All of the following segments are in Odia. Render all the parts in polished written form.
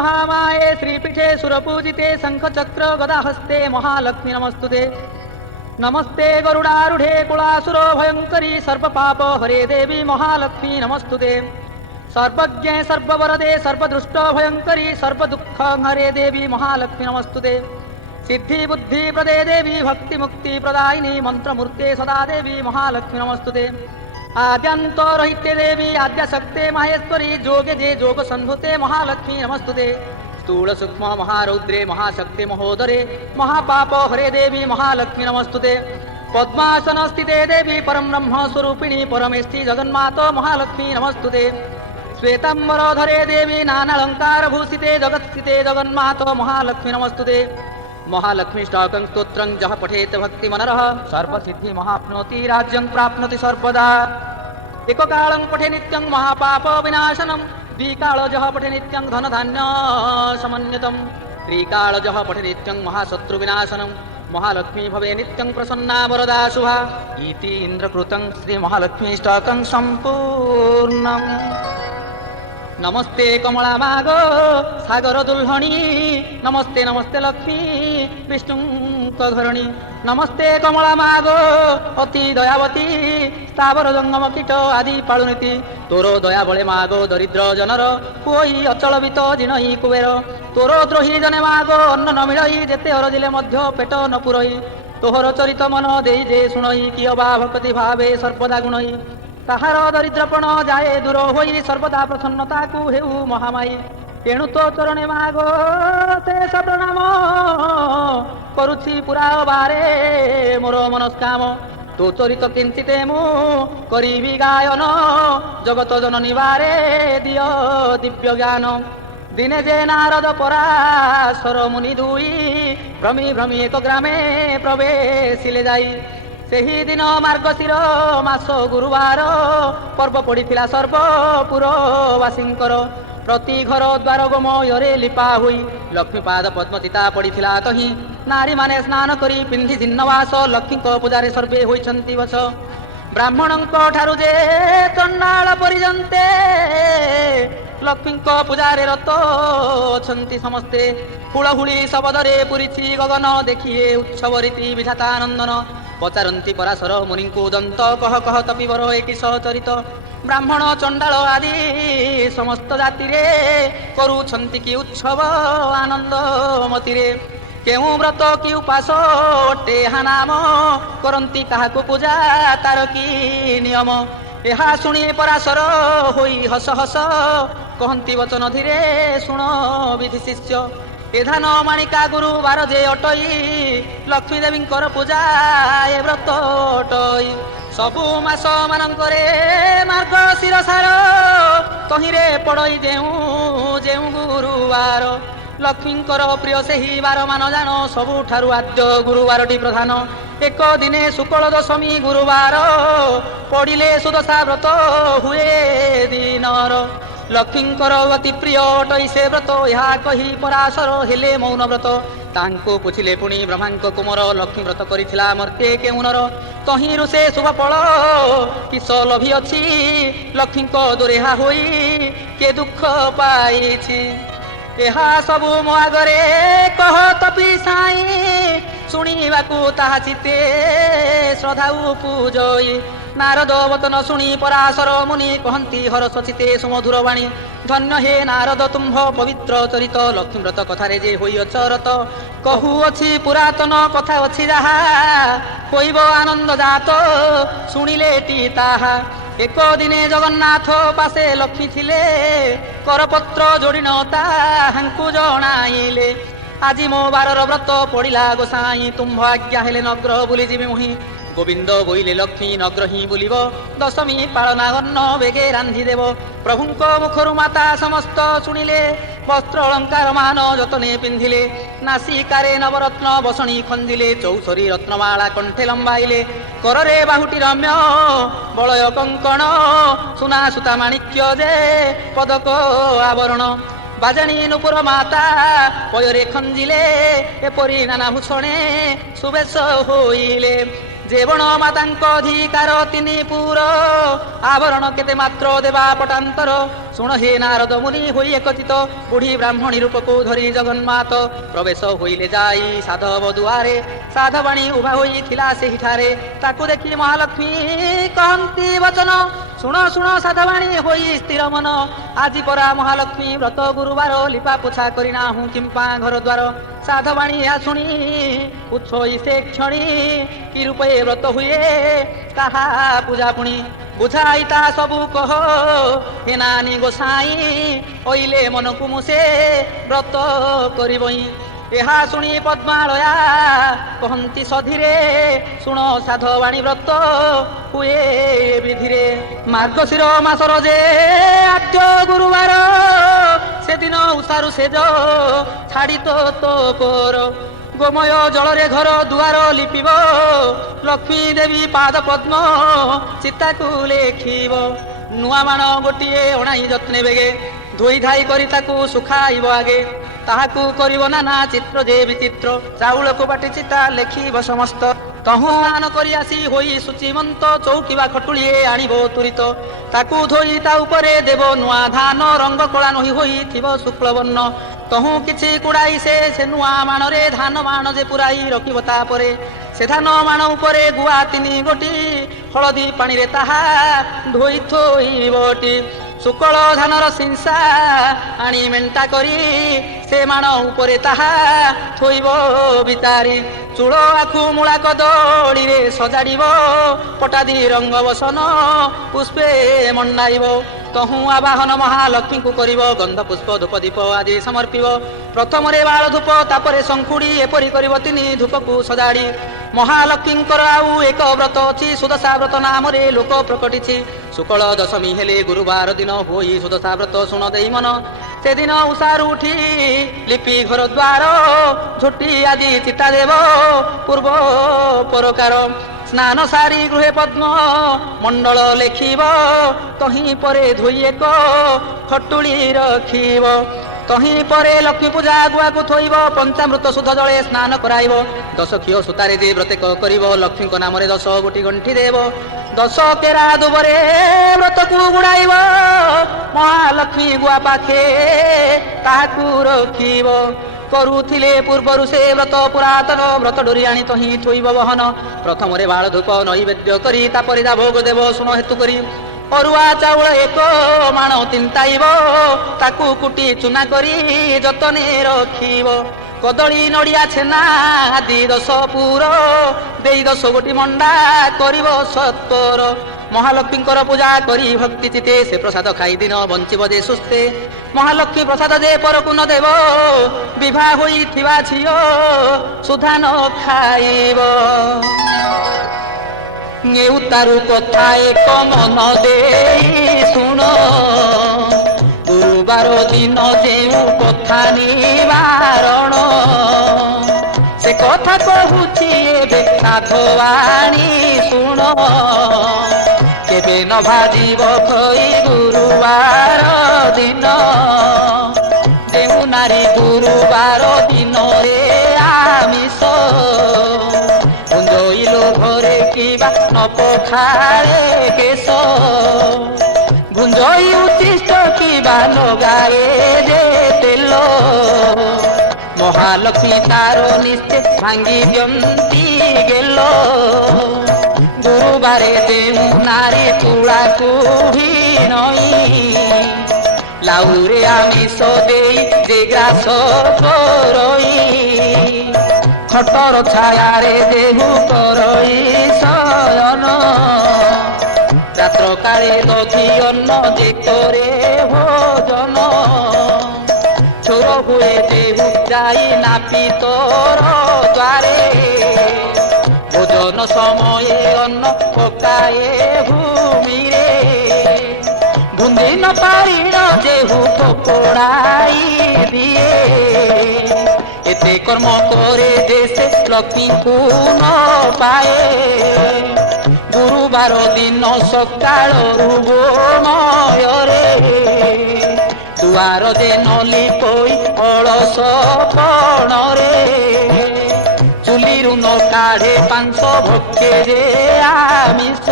महामाये श्रीपीठे सुरपूजिते शंखचक्र गदाहस्ते महालक्ष्मी नमस्तुते। नमस्ते गरुडारूढे कुलासुरो भयंकरी सर्वपाप हरे देवी महालक्ष्मी नमस्तुते। सर्वज्ञे सर्ववरदे सर्वदुष्ट भयंकरी सर्वदुःख हरे देवी महालक्ष्मी नमस्तुते। सिद्धि बुद्धि प्रदे देवी भक्ति मुक्ति प्रदायिनी मंत्रमूर्ते सदा देवी महालक्ष्मी नमस्तुते। आद्यंतरहिते देवी आद्यशक्ते माहेश्वरी जोगे जे जोग संधुते महालक्ष्मी नमस्तुते। स्थूल सूक्ष्म महारौद्रे महाशक्ति महोदरे महापाप हरे देवी महालक्ष्मी नमस्तुते। पद्मासन स्थिते देवी परम ब्रह्म स्वरूपिणी परमेष्ठी जगन्मातो महालक्ष्मी नमस्तुते। श्वेतांबरधरे देवी नानालंकार भूषिते जगत्स्थिते जगन्मातो महालक्ष्मी नमस्तुते। महालक्ष्मी ष्टकं स्तोत्रं जः पठेत भक्तिमनरः सर्वसिद्धि महाप्नोति राज्यं प्राप्नोति सर्वदा। एककालं पठे नित्यं महापाप विनाशनं द्विकाल जः पठे नित्यं धनधान्य समन्वितं त्रिकाल जः पठे नित्यं महाशत्रु विनाशनं महालक्ष्मी भवे नित्यं प्रसन्ना वरदा शुभा। इति इन्द्रकृतं श्री महालक्ष्मी ष्टकं सम्पूर्णम्। नमस्ते कमला मागो सागर दुल्हणी नमस्ते नमस्ते लक्ष्मी विष्णुघरणी। नमस्ते कमला मागो अति दयावती स्थावर जंगम कीट आदि पालुनीति। तोर दया बले मागो दरिद्र जनर कोई अचल वित जिनई कुबेर। तोर द्रोही जने मागो अन्न न मिलई जेते अरजिले मध्य पेट न पुरई। तोहर चरित मन देई जे शुणई कि अबा भक्ति भावे सर्वदा गुणई। ताहार दरिद्रपण जाए दूर होई सर्वदा प्रसन्नता को हेउ महामाई। तेणु तो चरणे मागो ते प्रणाम करुछि पुरा बारे मोर मनस्काम। तो चरित किंचिते मु करिबि गायन जगत जननी बारे दियो दिव्य ज्ञान। दिने जे नारद पराशर मुनि दुई भ्रमी भ्रमी एक ग्रामे प्रवेशिले जाई। सेही दिन मार्गशीर मास गुरुवार पर्व पड़िथिला सर्वपुरवासींकर। प्रति घर द्वार गोमୟରେ लिपा हुई लक्ष्मीपाद पद्मचिता पड़िथिला तही। नारी माने स्नान करी पिंधि जिन्नवास लक्ष्मी पूजारे सर्वे होइछन्ति वश। ब्राह्मणंक ठारु जे चंडाल परिजन्ते लक्ष्मी पूजारे रत अछन्ति समस्ते। हुलहुली शबदरे पुरिछि गगन देखिए उत्सव रीति विधातानंदन। पचारती पराशर मुनि को दंत कह कह तपिवर एक चरित। ब्राह्मण चंडाल आदि समस्त जाति रे करुछन्ति कि उत्सव आनंद मतिरे। केउ व्रत कि उपास अटे हा नाम करती काहाकु पूजा तार कि नियम। ଏହା ଶୁଣି ପରାଶର ହୋଇ ହସ ହସ କହନ୍ତି ବଚନ ଧୀରେ ଶୁଣ ବିଧି ଶିଷ୍ୟ। ଏ ଧାନ ମାଣିକା ଗୁରୁବାର ଯେ ଅଟଇ ଲକ୍ଷ୍ମୀ ଦେବୀଙ୍କର ପୂଜା ଏ ବ୍ରତ ଅଟଇ। ସବୁ ମାସ ମାନଙ୍କରେ ମାର୍ଗଶିର ସାର ତହିଁରେ ପଡ଼ଇ ଯେଉଁ ଯେଉଁ ଗୁରୁବାର। ଲକ୍ଷ୍ମୀଙ୍କର ପ୍ରିୟ ସେହି ବାର ମାନ ଜାଣ ସବୁଠାରୁ ଆଦ୍ୟ ଗୁରୁବାରଟି ପ୍ରଧାନ। ଏକ ଦିନେ ଶୁକ୍ଳ ଦଶମୀ ଗୁରୁବାର ପଡ଼ିଲେ ସୁଦଶା ବ୍ରତ ହୁଏ ଦିନର। ଲକ୍ଷ୍ମୀଙ୍କର ଅତି ପ୍ରିୟ ଅଟଇ ସେ ବ୍ରତ ଏହା କହି ପରାଶର ହେଲେ ମୌନ ବ୍ରତ। ତାଙ୍କୁ ପୁଛିଲେ ପୁଣି ବ୍ରହ୍ମାଙ୍କ କୁମର ଲକ୍ଷ୍ମୀ ବ୍ରତ କରିଥିଲା ମର୍ତ୍ତେ କେଉଁନର। ତହିଁରୁ ସେ ଶୁଭ ଫଳ କିସ ଲଭି ଅଛି ଲକ୍ଷ୍ମୀଙ୍କ ଦୋରେହା ହୋଇ କେ ଦୁଃଖ ପାଇଛି। ଏହା ସବୁ ମୋ ଆଗରେ କହ ତପି ସାଇ ଶୁଣିବାକୁ ତାହା ଚିତେ ଶ୍ରଦ୍ଧାଉ ପୂଜଇ। ନାରଦ ବଚନ ଶୁଣି ପରାଶର ମୁନି କହନ୍ତି ହରଷ ଚିତେ ସୁମଧୁର ବାଣୀ। ଧନ୍ୟ ହେ ନାରଦ ତୁମ୍ଭ ପବିତ୍ର ଚରିତ ଲକ୍ଷ୍ମୀ ବ୍ରତ କଥାରେ ଯେ ହୋଇଅଛ ରତ। କହୁଅଛି ପୁରାତନ କଥା ଅଛି ଯାହା ହୋଇବ ଆନନ୍ଦ ଜାତ ଶୁଣିଲେ ଟି ତାହା। ଏକ ଦିନେ ଜଗନ୍ନାଥ ପାଶେ ଲକ୍ଷ୍ମୀ ଥିଲେ କରପତ୍ର ଯୋଡ଼ିନ ତାହାଙ୍କୁ ଜଣାଇଲେ। ଆଜି ମୋ ବାରର ବ୍ରତ ପଡ଼ିଲା ଗୋସାଇଁ ତୁମ୍ଭ ଆଜ୍ଞା ହେଲେ ନଗ୍ର ବୁଲିଯିବି ମୁହିଁ। ଗୋବିନ୍ଦ ବୋଇଲେ ଲକ୍ଷ୍ମୀ ନଗ୍ର ହିଁ ବୁଲିବ ଦଶମୀ ପାଳନା ଅନ୍ନ ବେଗେ ରାନ୍ଧିଦେବ। ପ୍ରଭୁଙ୍କ ମୁଖରୁ ମାତା ସମସ୍ତ ଶୁଣିଲେ ବସ୍ତ୍ର ଅଳଙ୍କାର ମାନ ଯତନେ ପିନ୍ଧିଲେ। ନାସିକାରେ ନବରତ୍ନ ବସଣି ଖଞ୍ଜିଲେ ଚୌଷରୀ ରତ୍ନମାଳା କଣ୍ଠେ ଲମ୍ବାଇଲେ। କରରେ ବାହୁଟି ରମ୍ୟ ବଳୟ କଙ୍କଣ ସୁନା ସୁତା ମାଣିକ୍ୟ ଯେ ପଦକ ଆବରଣ। ବାଜାଣୀ ନୂପୁର ମାତା ପୟରେ ଖଞ୍ଜିଲେ ଏପରି ନାନା ଭୂଷଣେ ସୁବେଶ ହୋଇଲେ। जेवण मातांक अधिकार तिनि पुर आवरण केते मात्र देवा पटांतर ଶୁଣ ହେ ନାରଦ ମୁନି ହୋଇ ଏକଚିତ ବୁଢ଼ୀ ବ୍ରାହ୍ମଣୀ ରୂପକୁ ଧରି ଜଗନ୍ମାତ ପ୍ରବେଶ ହୋଇଲେ ଯାଇ ସାଧବ ଦୁଆରେ ସାଧବାଣୀ ଉଭା ହୋଇଥିଲା ସେହିଠାରେ ତାକୁ ଦେଖି ମହାଲକ୍ଷ୍ମୀ କହନ୍ତି ବଚନ ଶୁଣ ଶୁଣ ସାଧବାଣୀ ହୋଇ ସ୍ଥିର ମନ ଆଜି ପରା ମହାଲକ୍ଷ୍ମୀ ବ୍ରତ ଗୁରୁବାର ଲିପା ପୋଛା କରିନାହୁଁ କିମ୍ପା ଘର ଦ୍ୱାର ସାଧବାଣୀ ଏହା ଶୁଣି ଉଚ୍ଛୋଇ ସେ କ୍ଷଣି କି ରୂପେ ବ୍ରତ ହୁଏ ତାହା ପୂଜା ପୁଣି ବୁଝାଇ ତା ସବୁ କହ ହେ ନାନୀ ଗୋସାଇଁ ଅଇଲେ ମନକୁ ମୁଁ ସେ ବ୍ରତ କରିବଇଁ ଏହା ଶୁଣି ପଦ୍ମାଳୟା କହନ୍ତି ସଧିରେ ଶୁଣ ସାଧବାଣୀ ବ୍ରତ ହୁଏ ବିଧିରେ ମାର୍ଗଶିର ମାସର ଯେ ଆଦ୍ୟ ଗୁରୁବାର ସେଦିନ ଉଷାରୁ ସେଜ ଛାଡ଼ି ତୋ ପର ଗୋମୟ ଜଳରେ ଘର ଦୁଆର ଲିପିବ ଲକ୍ଷ୍ମୀ ଦେବୀ ପାଦ ପଦ୍ମ ଚିତାକୁ ଲେଖିବ ନୂଆ ମାଣ ଗୋଟିଏ ଅଣାଇ ଯତ୍ନେ ବେଗେ ଧୋଇ ଧାଇ କରି ତାକୁ ଶୁଖାଇବ ଆଗେ ତାହାକୁ କରିବ ନାନା ଚିତ୍ର ଯେ ବିଚିତ୍ର ଚାଉଳକୁ ବାଟି ଚିତା ଲେଖିବ ସମସ୍ତ ତହୁଁ ଆନ କରି ଆସି ହୋଇ ସୂଚିମନ୍ତ ଚୌକି ବା ଖଟୁଳିଏ ଆଣିବ ତୁରିତ ତାକୁ ଧୋଇ ତା ଉପରେ ଦେବ ନୂଆ ଧାନ ରଙ୍ଗ କଳା ନହି ହୋଇଥିବ ଶୁକ୍ଳବର୍ଣ୍ଣ ତହୁଁ କିଛି କୁଡ଼ାଇ ସେ ନୂଆ ମାଣରେ ଧାନ ମାଣ ଯେ ପୁରାଇ ରଖିବ ତାପରେ ସେ ଧାନ ମାଣ ଉପରେ ଗୁଆ 3 ଗୋଟି ହଳଦୀ ପାଣିରେ ତାହା ଧୋଇ ଥୋଇବଟି ଶୁକ୍ଳ ଧାନର ସିଂସା ଆଣି ମେଣ୍ଟା କରି ସେ ମାଣ ଉପରେ ତାହା ଥୋଇବ ବିତାରି ଚୂଳ ଆଖୁ ମୂଳା କଦଳୀରେ ସଜାଡ଼ିବ ପଟାଦି ରଙ୍ଗ ବସନ ପୁଷ୍ପେ ମଣ୍ଡାଇବ ତହୁଁ ଆବାହନ ମହାଲକ୍ଷ୍ମୀଙ୍କୁ କରିବ ଗନ୍ଧ ପୁଷ୍ପ ଧୂପ ଦୀପ ଆଦି ସମର୍ପିବ ପ୍ରଥମରେ ବାଳ ଧୂପ ତାପରେ ଶଙ୍ଖୁଡ଼ି ଏପରି କରିବ 3 ଧୂପକୁ ସଜାଡ଼ି ମହାଲକ୍ଷ୍ମୀଙ୍କର ଆଉ ଏକ ବ୍ରତ ଅଛି ସୁଦଶା ବ୍ରତ ନାମରେ ଲୋକ ପ୍ରକଟିଛି ଶୁକ୍ଳ ଦଶମୀ ହେଲେ ଗୁରୁବାର ଦିନ ହୋଇ ସୁଦଶା ବ୍ରତ ଶୁଣ ଦେଇ ମନ ସେଦିନ ଉଷାରୁ ଉଠି ଲିପି ଘର ଦ୍ୱାର ଝୋଟି ଆଦି ଚିତା ଦେବ ପୂର୍ବ ପରକାର ସ୍ନାନ ସାରି ଗୃହେ ପଦ୍ମ ମଣ୍ଡଳ ଲେଖିବ ତହିଁ ପରେ ଧୋଇ ଏକ ଖଟୁଳି ରଖିବ ତହିଁ ପରେ ଲକ୍ଷ୍ମୀ ପୂଜା ଗୁଆକୁ ଥୋଇବ ପଞ୍ଚାମୃତ ଶୁଦ୍ଧ ଜଳେ ସ୍ନାନ କରାଇବ 10 କ୍ଷୀର ସୂତାରେ ଯେ ବ୍ରତେକ କରିବ ଲକ୍ଷ୍ମୀଙ୍କ ନାମରେ 10 ଗୋଟି ଗଣ୍ଠି ଦେବ 10 କେରା ଦୁବରେ ବ୍ରତକୁ ଗୁଡ଼ାଇବ ମହାଲକ୍ଷ୍ମୀ ଗୁଆ ପାଖେ ତାହାକୁ ରଖିବ କରୁଥିଲେ ପୂର୍ବରୁ ସେ ବ୍ରତ ପୁରାତନ ବ୍ରତ ଡୋରି ଆଣି ତହିଁ ଥୋଇବ ବହନ ପ୍ରଥମରେ ବାଳ ଧୂପ ନୈବେଦ୍ୟ କରି ତାପରେ ତା ଭୋଗ ଦେବ ଶୁଣ ହେତୁ କରି ଅରୁଆ ଚାଉଳ 1 ମାଣ ତିନ୍ତାଇବ ତାକୁ କୁଟି ଚୁନା କରି ଯତନେ ରଖିବ କଦଳୀ ନଡ଼ିଆ ଛେନା ଆଦି 10 ପୁର ଦେଇ 10 ଗୋଟି ମଣ୍ଡା କରିବ ସତ୍ପର ମହାଲକ୍ଷ୍ମୀଙ୍କର ପୂଜା କରି ଭକ୍ତି ଚିତେ ସେ ପ୍ରସାଦ ଖାଇ ଦିନ ବଞ୍ଚିବ ଯେ ସୁସ୍ଥେ ମହାଲକ୍ଷ୍ମୀ ପ୍ରସାଦ ଯେ ପରକୁ ନ ଦେବ ବିଭା ହୋଇଥିବା ଝିଅ ସୁଧା ନ ଖାଇବ ନେଉତାରୁ କଥା ଏକ ମନ ଦେଇ ଶୁଣ ଗୁରୁବାର ଦିନ ଯେଉଁ କଥା ନିବାରଣ ସେ କଥା କହୁଛି ଏବେ ସାଧବାଣୀ ଶୁଣ କେବେ ନ ଭାଜିବ ଖଇ ଗୁରୁବାର ଦିନ ଯେଉଁ ନାରୀ ଗୁରୁବାର ଦିନରେ ଆମିଷ କୁଞ୍ଜଇ ଲୋଭରେ କିବା ନ ପଖାଳେ କେଶ ଗୁଞ୍ଜଇ ଉଚ୍ଚିଷ୍ଟ କିବା ଲଗାଏ ଯେ ତେଲ ମହାଲକ୍ଷ୍ମୀ ତାର ନିସ୍ତେ ଭାଙ୍ଗି ଦିଅନ୍ତି ଗେଲ ଗୁରୁବାରେ ଦେଉ ନାରୀ ତୁଳାକୁ ନଈ ଲାଉରେ ଆମିଷ ଦେଇ ଯେ ଗ୍ରାସ କରଇ ଖଟର ଛାୟାରେ ଦେହୁ କରଇ ଶୟନ ରାତ୍ର କାଳେ ଦଧି ଅନ୍ନ ଯେ କରେ ଭୋଜନ ଛୋର ହୁଏ ଦେହୁ ଯାଇ ନାପି ତୋର ଦ୍ୱାରେ ଭୋଜନ ସମये ଅନ୍ନ ପକାଏ ଭୂମିରେ ବୁନ୍ଦି ନ ପାରିଣ ଯେହୁ ପକୋଡ଼ାଇ ଦିଏ ଏତେ କର୍ମ করে যে সে লক্ষ্মীଙ୍କୁ ନ ପାଏ ଗୁରୁବାର ଦିନ ସକାଳରୁ ଗୋମୟରେ ଦୁଆର ଯେ ନଲି ପୋଇ ଅଳସ ପଣରେ ଚୁଲିରୁ ନ କାଢ଼େ 5 ଭୋକେ ଯେ ଆମିଷ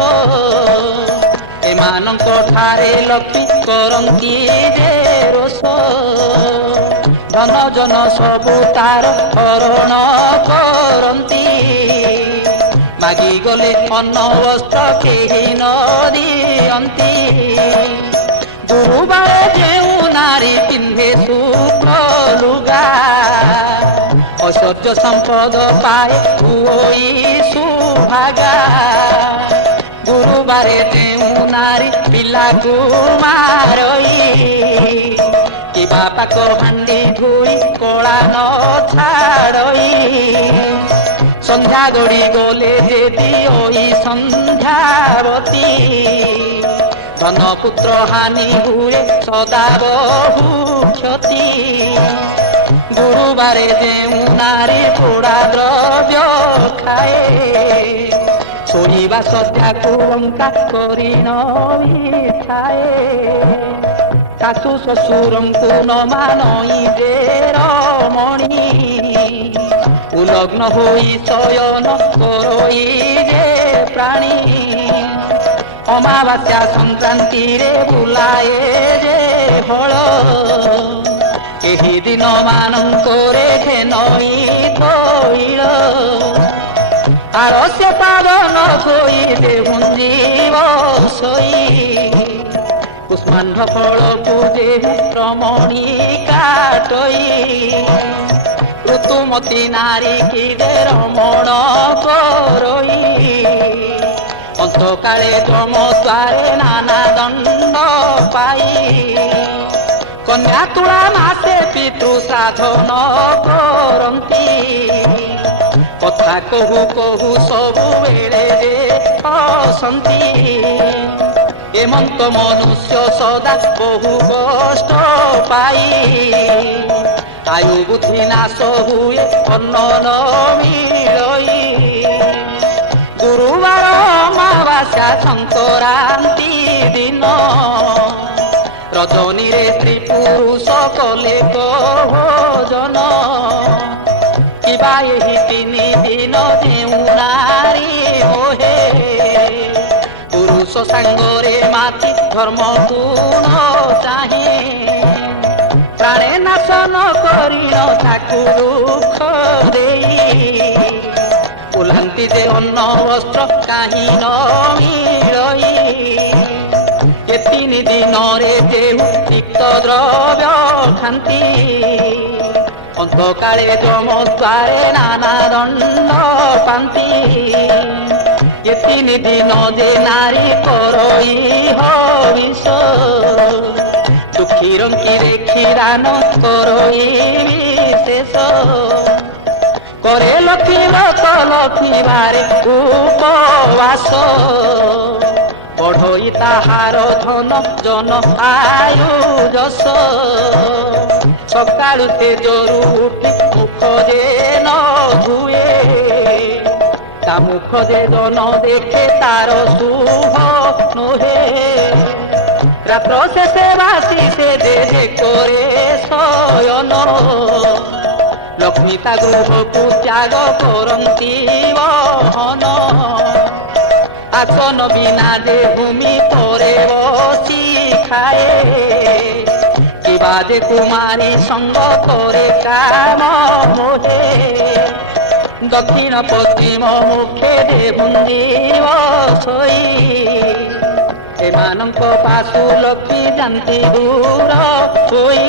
ଏମାନଙ୍କ ଠାରେ ଲକ୍ଷ୍ମୀ କରନ୍ତି ଯେ ରୋଷ ଧନ ଜନ ସବୁ ତାର ହରଣ କରନ୍ତି ମାଗିଗଲେ ଅନ୍ନ ବସ୍ତ୍ର କେହି ନ ଦିଅନ୍ତି ଗୁରୁବାର ଯେଉଁ ନାରୀ ପିନ୍ଧେ ସୁଖ ଲୁଗା ଐଶ୍ୱର୍ଯ୍ୟ ସମ୍ପଦ ପାଏ ହୁଇ ସୁଭାଗା ଗୁରୁବାରେ ଯେଉଁ ନାରୀ ପିଲାକୁ ମାରଇ କି ବାପାକ ହାଣ୍ଡି ଧୋଇ କଳା ନ ଛାଡ଼ଇ ସନ୍ଧ୍ୟା ଗଡ଼ି ଗଲେ ଯେ ଦିଅଇ ସନ୍ଧ୍ୟାବତୀ ଧନ ପୁତ୍ର ହାନି ହୁଏ ସଦା ବହୁ କ୍ଷତି ଗୁରୁବାରେ ଯେଉଁ ନାରୀ ପୋଡ଼ା ଦ୍ରବ୍ୟ ଖାଏ ଶୋଇବା ସନ୍ଧ୍ୟାକୁ ଲଙ୍କା କରି ନ ଥାଏ ଶାଶୁ ଶ୍ୱଶୁରଙ୍କୁ ନ ମାନଇ ଯେ ରମଣୀ ଉଲଗ୍ନ ହୋଇ ଶୟନ କରଇ ଯେ ପ୍ରାଣୀ ଅମାବାସ୍ୟା ସଂକ୍ରାନ୍ତିରେ ବୁଲାଏ ଯେ ହଳ ଏହି ଦିନ ମାନଙ୍କରେ ଘେନଇ ତୈଳ ଆଳସ୍ୟ ପାବନ ଧୋଇ ଦେହୁଞ୍ଜୀବ ଶୋଇ କୁଷ୍ମାଣ୍ଡ ଫଳକୁ ଯେ ରମଣୀ କାଟଇ ଋତୁମତୀ ନାରୀ କି ଯେ ରମଣ କରଇ ଅନ୍ତକାଳେ ଯମ ଦ୍ୱାରେ ନାନା ଦଣ୍ଡ ପାଇ କନ୍ୟା ତୁଳା ମାସେ ପିତୃ ସାଧନ କରନ୍ତି କଥା କହୁ କହୁ ସବୁବେଳେ ଯେ ହସନ୍ତି ଏମନ୍ତ ମନୁଷ୍ୟ ସଦା ବହୁ କଷ୍ଟ ପାଇ ଆୟୁ ବୁଦ୍ଧି ନାଶ ହୁଏ ଅନ୍ନ ନ ମିଳଇ ଗୁରୁବାର ଅମାବାସ୍ୟା ସଂକ୍ରାନ୍ତି ଦିନ ରଜନୀରେ ସ୍ତ୍ରୀ ପୁରୁଷ କଲେ ଭୋଜନ କିବା ଏହି ତିନି ଦିନ ଯେଉଁ ନାରୀ ମୋହେ ପୁରୁଷ ସାଙ୍ଗରେ ମାତି ଧର୍ମକୁ ନ ଚାହିଁ ପ୍ରାଣେ ନାଶ ନ କରିଣ ତାକୁ ଦୁଃଖ ଦେଇ ଓହ୍ଲାନ୍ତି ଯେ ଅନ୍ନ ବସ୍ତ୍ର କାହିଁ ନ ମିଳଇ ଏ ତିନି ଦିନରେ ଯେଉଁ ତିକ୍ତ ଦ୍ରବ୍ୟ ଖାନ୍ତି ଅନ୍ତକାଳେ ଯମ ଦ୍ୱାରେ ନାନା ଦଣ୍ଡ ପାନ୍ତି ଏ ତିନି ଦିନ ଯେ ନାରୀ କରଇ ହବିଷ ଦୁଃଖୀ ରଙ୍କି ଦେଖି ଦାନ କରଇ ବିଶେଷ করে লক্ষ্মী ব্রত লক্ষ্মী বারে উপবাস বড়ই তাহার ধন জন আয়ু যশ সকালু তেজরু উঠি মুখ যে ন ধুয়ে তা মুখ যে জন দেখে তার শুভ নহে রাত্র শেষে বাসি সে যে করে শয়ন লক্ষ্মী তা গৃহକୁ ত্যাগ କରନ୍ତି বহନ আসন বিনা যে ভূমি পরে বসি খায়ে কিবা যে কুমারী সঙ্গ করে কাম মোহে দক্ষিণ পশ্চিম মুখে যে ভুঞ্জিব ଶୋଇ ଏମାନଙ୍କ ପାଶୁ ଲକ୍ଷ୍ମୀ ଯାନ୍ତି ଦୂର ହୋଇ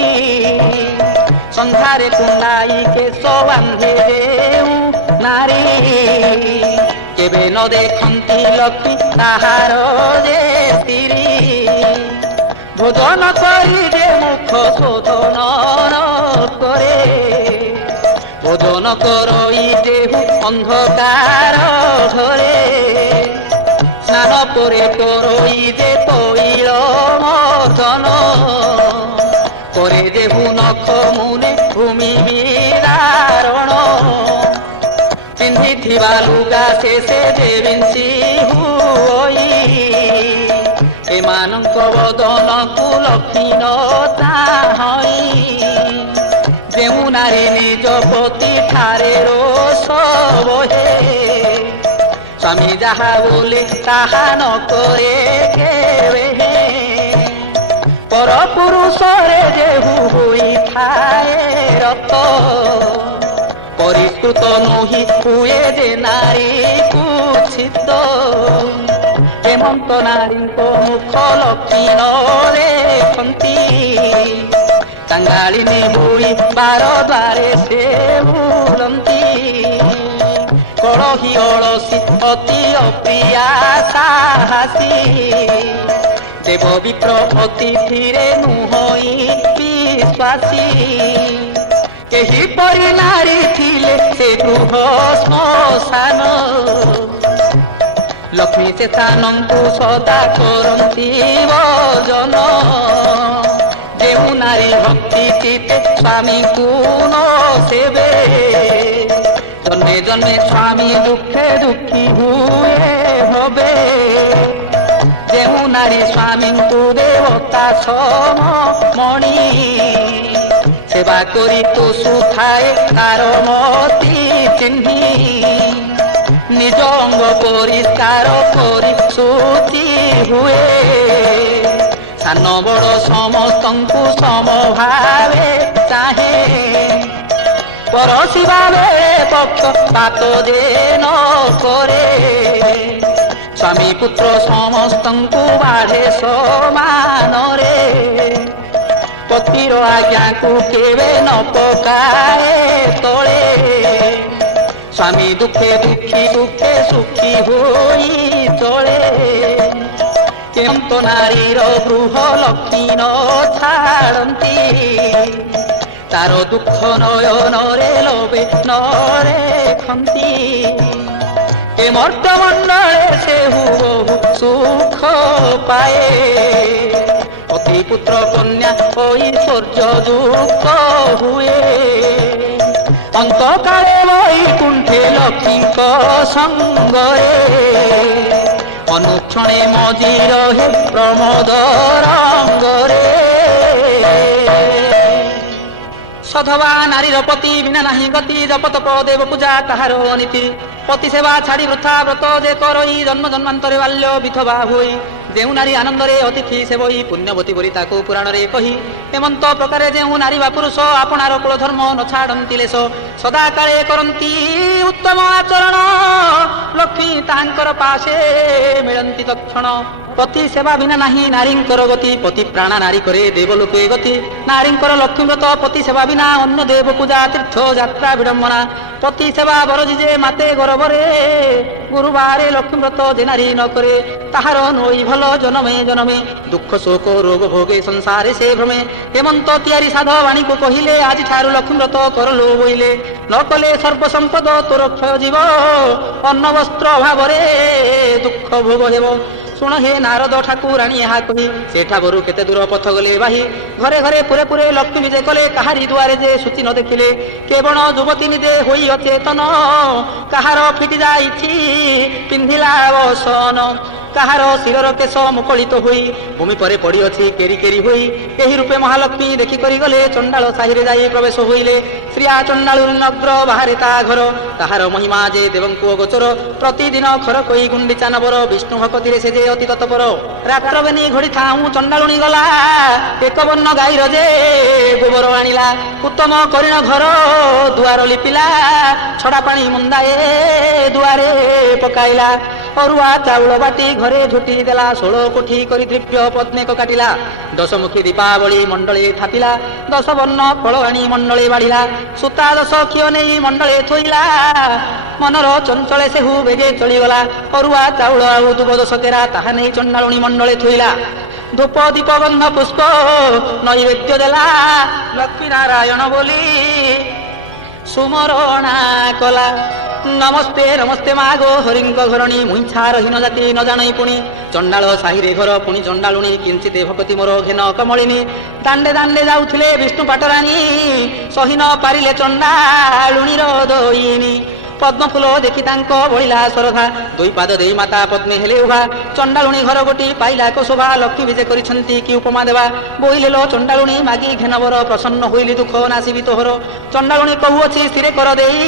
ସନ୍ଧ୍ୟାରେ କୁଣ୍ଡାଇ କେଶ ବାନ୍ଧି ଦେଉ ନାରୀ କେବେ ନ ଦେଖନ୍ତି ଲକ୍ଷ୍ମୀ ତାହାର ଯେ ସ୍ତ୍ରୀ ଭୋଜନ କରି ଯେ ମୁଖ ଶୋଧନ କରେ ভোজন করই দেহু অন্ধকার ঘরে স্নান করে করই যে তৈল মর্দন করে দেহু নখ মুনে ভূমি বিদারণ পিন্ধিথিবা লুগা শেষে যে বিঞ্চি হুই এମାନଙ୍କ বদনକୁ লক্ষ্মী ন ଚାହଁଇ ଯେଉଁ ନାରୀ ନିଜ ପତି ଠାରେ ରୋଷ ବହେ ସ୍ୱାମୀ ଯାହା ବୋଲି ତାହା ନ କରେ କେବେ ପର ପୁରୁଷରେ ଯେହୁ ହୋଇଥାଏ ରତ ପରିଷ୍କୃତ ନୁହି ହୁଏ ଯେ ନାରୀ କୁଚିତ ହେମନ୍ତ ନାରୀଙ୍କ ମୁଖ ଲକ୍ଷୀଣ ଦେଖନ୍ତି କାଙ୍ଗାଳିନୀ ହୋଇ ବାର ଦ୍ୱାରେ ସେ ବୁଲନ୍ତି କଳହି ଅଳସୀ ଅତି ଅପ୍ରିୟା ସାହସୀ ଦେବ ବିପ୍ର ଅତିଥିରେ ନୁହଁଇ ବିଶ୍ୱାସୀ ଏହିପରି ନାରୀ ଥିଲେ ସେ ଗୃହ ଶ୍ମଶାନ ଲକ୍ଷ୍ମୀ ଚେତାନଙ୍କୁ ସଦା କରନ୍ତି ଭଜନ ଯେଉଁ ନାରୀ ଭକ୍ତି ଚିତେ ସ୍ୱାମୀଙ୍କୁ ନ ସେବେ ଜନ୍ମେ ଜନ୍ମେ ସ୍ୱାମୀ ଦୁଃଖେ ଦୁଃଖୀ ହୁଏ ହବେ ଯେଉଁ ନାରୀ ସ୍ୱାମୀଙ୍କୁ ଦେବତା ସମମଣି ସେବା କରି ତୋଷୁଥାଏ ତାର ମତି ଚିହ୍ନି ନିଜ ଅଙ୍ଗ ପରିଷ୍କାର କରି ଶୁଚି ହୁଏ ସାନ ବଡ଼ ସମସ୍ତଙ୍କୁ ସମଭାବେ ଚାହେଁ ପରଶିବା ବେଳେ ପକ୍ଷପାତ ଯେ ନ କରେ ସ୍ୱାମୀ ପୁତ୍ର ସମସ୍ତଙ୍କୁ ବାଢ଼େ ସମାନରେ ପତିର ଆଜ୍ଞାକୁ କେବେ ନ ପକାଏ ତଳେ ସ୍ୱାମୀ ଦୁଃଖେ ଦୁଃଖୀ ଦୁଃଖେ ସୁଖୀ ହୋଇ ଚଳେ କେନ୍ତ ନାରୀର ଗୃହ ଲକ୍ଷ୍ମୀ ନ ଛାଡ଼ନ୍ତି ତାର ଦୁଃଖ ନୟନରେ ଲୋଭେ ନ ରେଖନ୍ତି ଏ ମର୍ତ୍ତ୍ୟମଣ୍ଡଳେ ସେ ବହୁ ସୁଖ ପାଏ ପତି ପୁତ୍ର କନ୍ୟା ଐଶ୍ୱର୍ଯ୍ୟ ଦୁଃଖ ହୁଏ ଅନ୍ତକାଳେ ବୈକୁଣ୍ଠେ ଲକ୍ଷ୍ମୀଙ୍କ ସଙ୍ଗରେ ଅନୁକ୍ଷଣେ ମଜି ରହେ ପ୍ରମୋଦ ରଙ୍ଗରେ ସଧବା ନାରୀର ପତି ବିନା ନାହିଁ ଗତି ଜପତପ ଦେବ ପୂଜା ତାହାର ନୀତି ପତି ସେବା ଛାଡ଼ି ବୃଥା ବ୍ରତ ଯେ କରଇ ଜନ୍ମ ଜନ୍ମାନ୍ତରେ ବାଲ୍ୟ ବିଧବା ହୋଇ ଯେଉଁ ନାରୀ ଆନନ୍ଦରେ ଅତିଥି ସେବଇ ପୁଣ୍ୟବତୀ ବୋଲି ତାକୁ ପୁରାଣରେ କହି ଏମନ୍ତ ପ୍ରକାରେ ଯେଉଁ ନାରୀ ବା ପୁରୁଷ ଆପଣାର କୁଳ ଧର୍ମ ନ ଛାଡ଼ନ୍ତି ଲେଶ ସଦାକାଳେ କରନ୍ତି ଉତ୍ତମ ଆଚରଣ ଲକ୍ଷ୍ମୀ ତାଙ୍କର ପାଶେ ମିଳନ୍ତି ତକ୍ଷଣ ପତି ସେବା ବିନା ନାହିଁ ନାରୀଙ୍କର ଗତି ପତି ପ୍ରାଣା ନାରୀ କରେ ଦେବଲୋକେ ଗତି ନାରୀଙ୍କର ଲକ୍ଷ୍ମୀ ବ୍ରତ ପତି ସେବା ବିନା ଅନ୍ୟ ଦେବ ପୂଜା ତୀର୍ଥ ଯାତ୍ରା ବିଡ଼ମ୍ବନା ପତି ସେବା ବରଜି ଯେ ମାତେ ଗରବରେ ଗୁରୁବାରେ ଲକ୍ଷ୍ମୀ ବ୍ରତ ଯେ ନାରୀ ନ କରେ ତାହାର ନୋଇ ଭଲ ଜନମେ ଜନମେ ଦୁଃଖ ଶୋକ ରୋଗ ଭୋଗେ ସଂସାରେ ସେ ଭ୍ରମେ ହେମନ୍ତ ତିଆରି ସାଧ ବାଣୀକୁ କହିଲେ ଆଜିଠାରୁ ଲକ୍ଷ୍ମୀ ବ୍ରତ କରଲୋ ବୋଇଲେ ନ କଲେ ସର୍ବସମ୍ପଦ ତୋର କ୍ଷୟ ଯିବ ଅନ୍ନ ବସ୍ତ୍ର ଅଭାବରେ ଦୁଃଖ ଭୋଗ ହେବ ଶୁଣ ହେ ନାରଦ ଠାକୁରାଣୀ ଏହା କହି ସେଠାବରୁ କେତେ ଦୂର ପଥ ଗଲେ ବାହି ଘରେ ଘରେ ପୁରେ ପୁରେ ଲକ୍ଷ୍ମୀ ବିଜେ କଲେ କାହାରି ଦୁଆରେ ଯେ ସୂଚି ନ ଦେଖିଲେ କେବଳ ଯୁବତୀ ନିଜେ ହୋଇ ଅଚେତନ କାହାର ଫିଟି ଯାଇଛି ପିନ୍ଧିଲା ବସନ କାହାର ଶିରର କେଶ ମୁକଳିତ ହୋଇ ଭୂମି ପରେ ପଡ଼ିଅଛି କେରି କେରି ହୋଇ ଏହି ରୂପେ ମହାଲକ୍ଷ୍ମୀ ଦେଖି କରି ଗଲେ ଚଣ୍ଡାଳ ସାହିରେ ଯାଇ ପ୍ରବେଶ ହୋଇଲେ ଶ୍ରିୟା ଚଣ୍ଡାଳୁ ନଗ୍ର ବାହାରେ ତା ଘର ତାହାର ମହିମା ଯେ ଦେବଙ୍କୁ ଅଗୋଚର ପ୍ରତିଦିନ ଖର କହି ଗୁଣ୍ଡିଚା ନବର ବିଷ୍ଣୁ ଭକତିରେ ସେ ଯେ ଅତି ତତ୍ପର ରାତ୍ର ବେନି ଘଡ଼ି ଥାଉଁ ଚଣ୍ଡାଳୁଣୀ ଗଲା ଏକ ବର୍ଣ୍ଣ ଗାଈର ଯେ ଗୋବର ଆଣିଲା ଉତ୍ତମ କରିଣ ଘର ଦୁଆର ଲିପିଲା ଛଡ଼ା ପାଣି ମୁନ୍ଦାଏ ଦୁଆରେ ପକାଇଲା ଅରୁଆ ଚାଉଳ ବାଟି ଘରେ ଝୁଟି ଦେଲା 16 କୋଠି କରି ଦ୍ରବ୍ୟ ପତ୍ନୀକ କାଟିଲା ଦଶମୁଖୀ ଦୀପାବଳି ମଣ୍ଡଳେ ଥାପିଲା 10 ବର୍ଣ୍ଣ ଫଳ ଆଣି ମଣ୍ଡଳେ ବାଢ଼ିଲା ସୂତା 10 କ୍ଷୀର ନେଇ ମଣ୍ଡଳେ ଥୋଇଲା ମନର ଚଞ୍ଚଳେ ସେହୁ ବେଗେ ଚଳିଗଲା ଅରୁଆ ଚାଉଳ ଆଉ ଦୁବ 10 କେରା ତାହା ନେଇ ଚଣ୍ଡାଳୁଣୀ ମଣ୍ଡଳେ ଥୋଇଲା ଧୂପ ଦୀପ ଗନ୍ଧ ପୁଷ୍ପ ନୈବେଦ୍ୟ ଦେଲା ଲକ୍ଷ୍ମୀ ନାରାୟଣ ବୋଲି ସୁମରଣା କଲା ନମସ୍ତେ ନମସ୍ତେ ମା ଗୋ ହରିଙ୍କ ଘରଣୀ ମୁଇଁଛା ରହି ନ ଜାତି ନ ଜାଣଇ ପୁଣି ଚଣ୍ଡାଳ ସାହିରେ ଘର ପୁଣି ଚଣ୍ଡାଳୁଣୀ କିଞ୍ଚିତେ ଭକତି ମୋର ଘେନ କମଳିନୀ ଦାଣ୍ଡେ ଦାଣ୍ଡେ ଯାଉଥିଲେ ବିଷ୍ଣୁ ପାଟରାଣୀ ସହି ନ ପାରିଲେ ଚଣ୍ଡାଳୁଣୀର ଦଇନି ପଦ୍ମଫୁଲ ଦେଖି ତାଙ୍କ ବଳିଲା ଶ୍ରଦ୍ଧା। ଦୁଇ ପାଦ ଦେଇ ମାତା ପଦ୍ମେ ହେଲେ ଉଭା। ଚଣ୍ଡାଳୁଣୀ ଘର ଗୋଟି ପାଇଲା ଏକ ଶୋଭା। ଲକ୍ଷ୍ମୀ ବିଜେ କରିଛନ୍ତି କି ଉପମା ଦେବା। ବୋଇଲେ ଲୋ ଚଣ୍ଡାଳୁଣୀ ମାଗି ଘେନବର ପ୍ରସନ୍ନ ହୋଇଲି ଦୁଃଖ ନାସିବି ତୋହର। ଚଣ୍ଡାଳୁଣୀ କହୁଅଛି ସ୍ଥିରେ କର ଦେଇ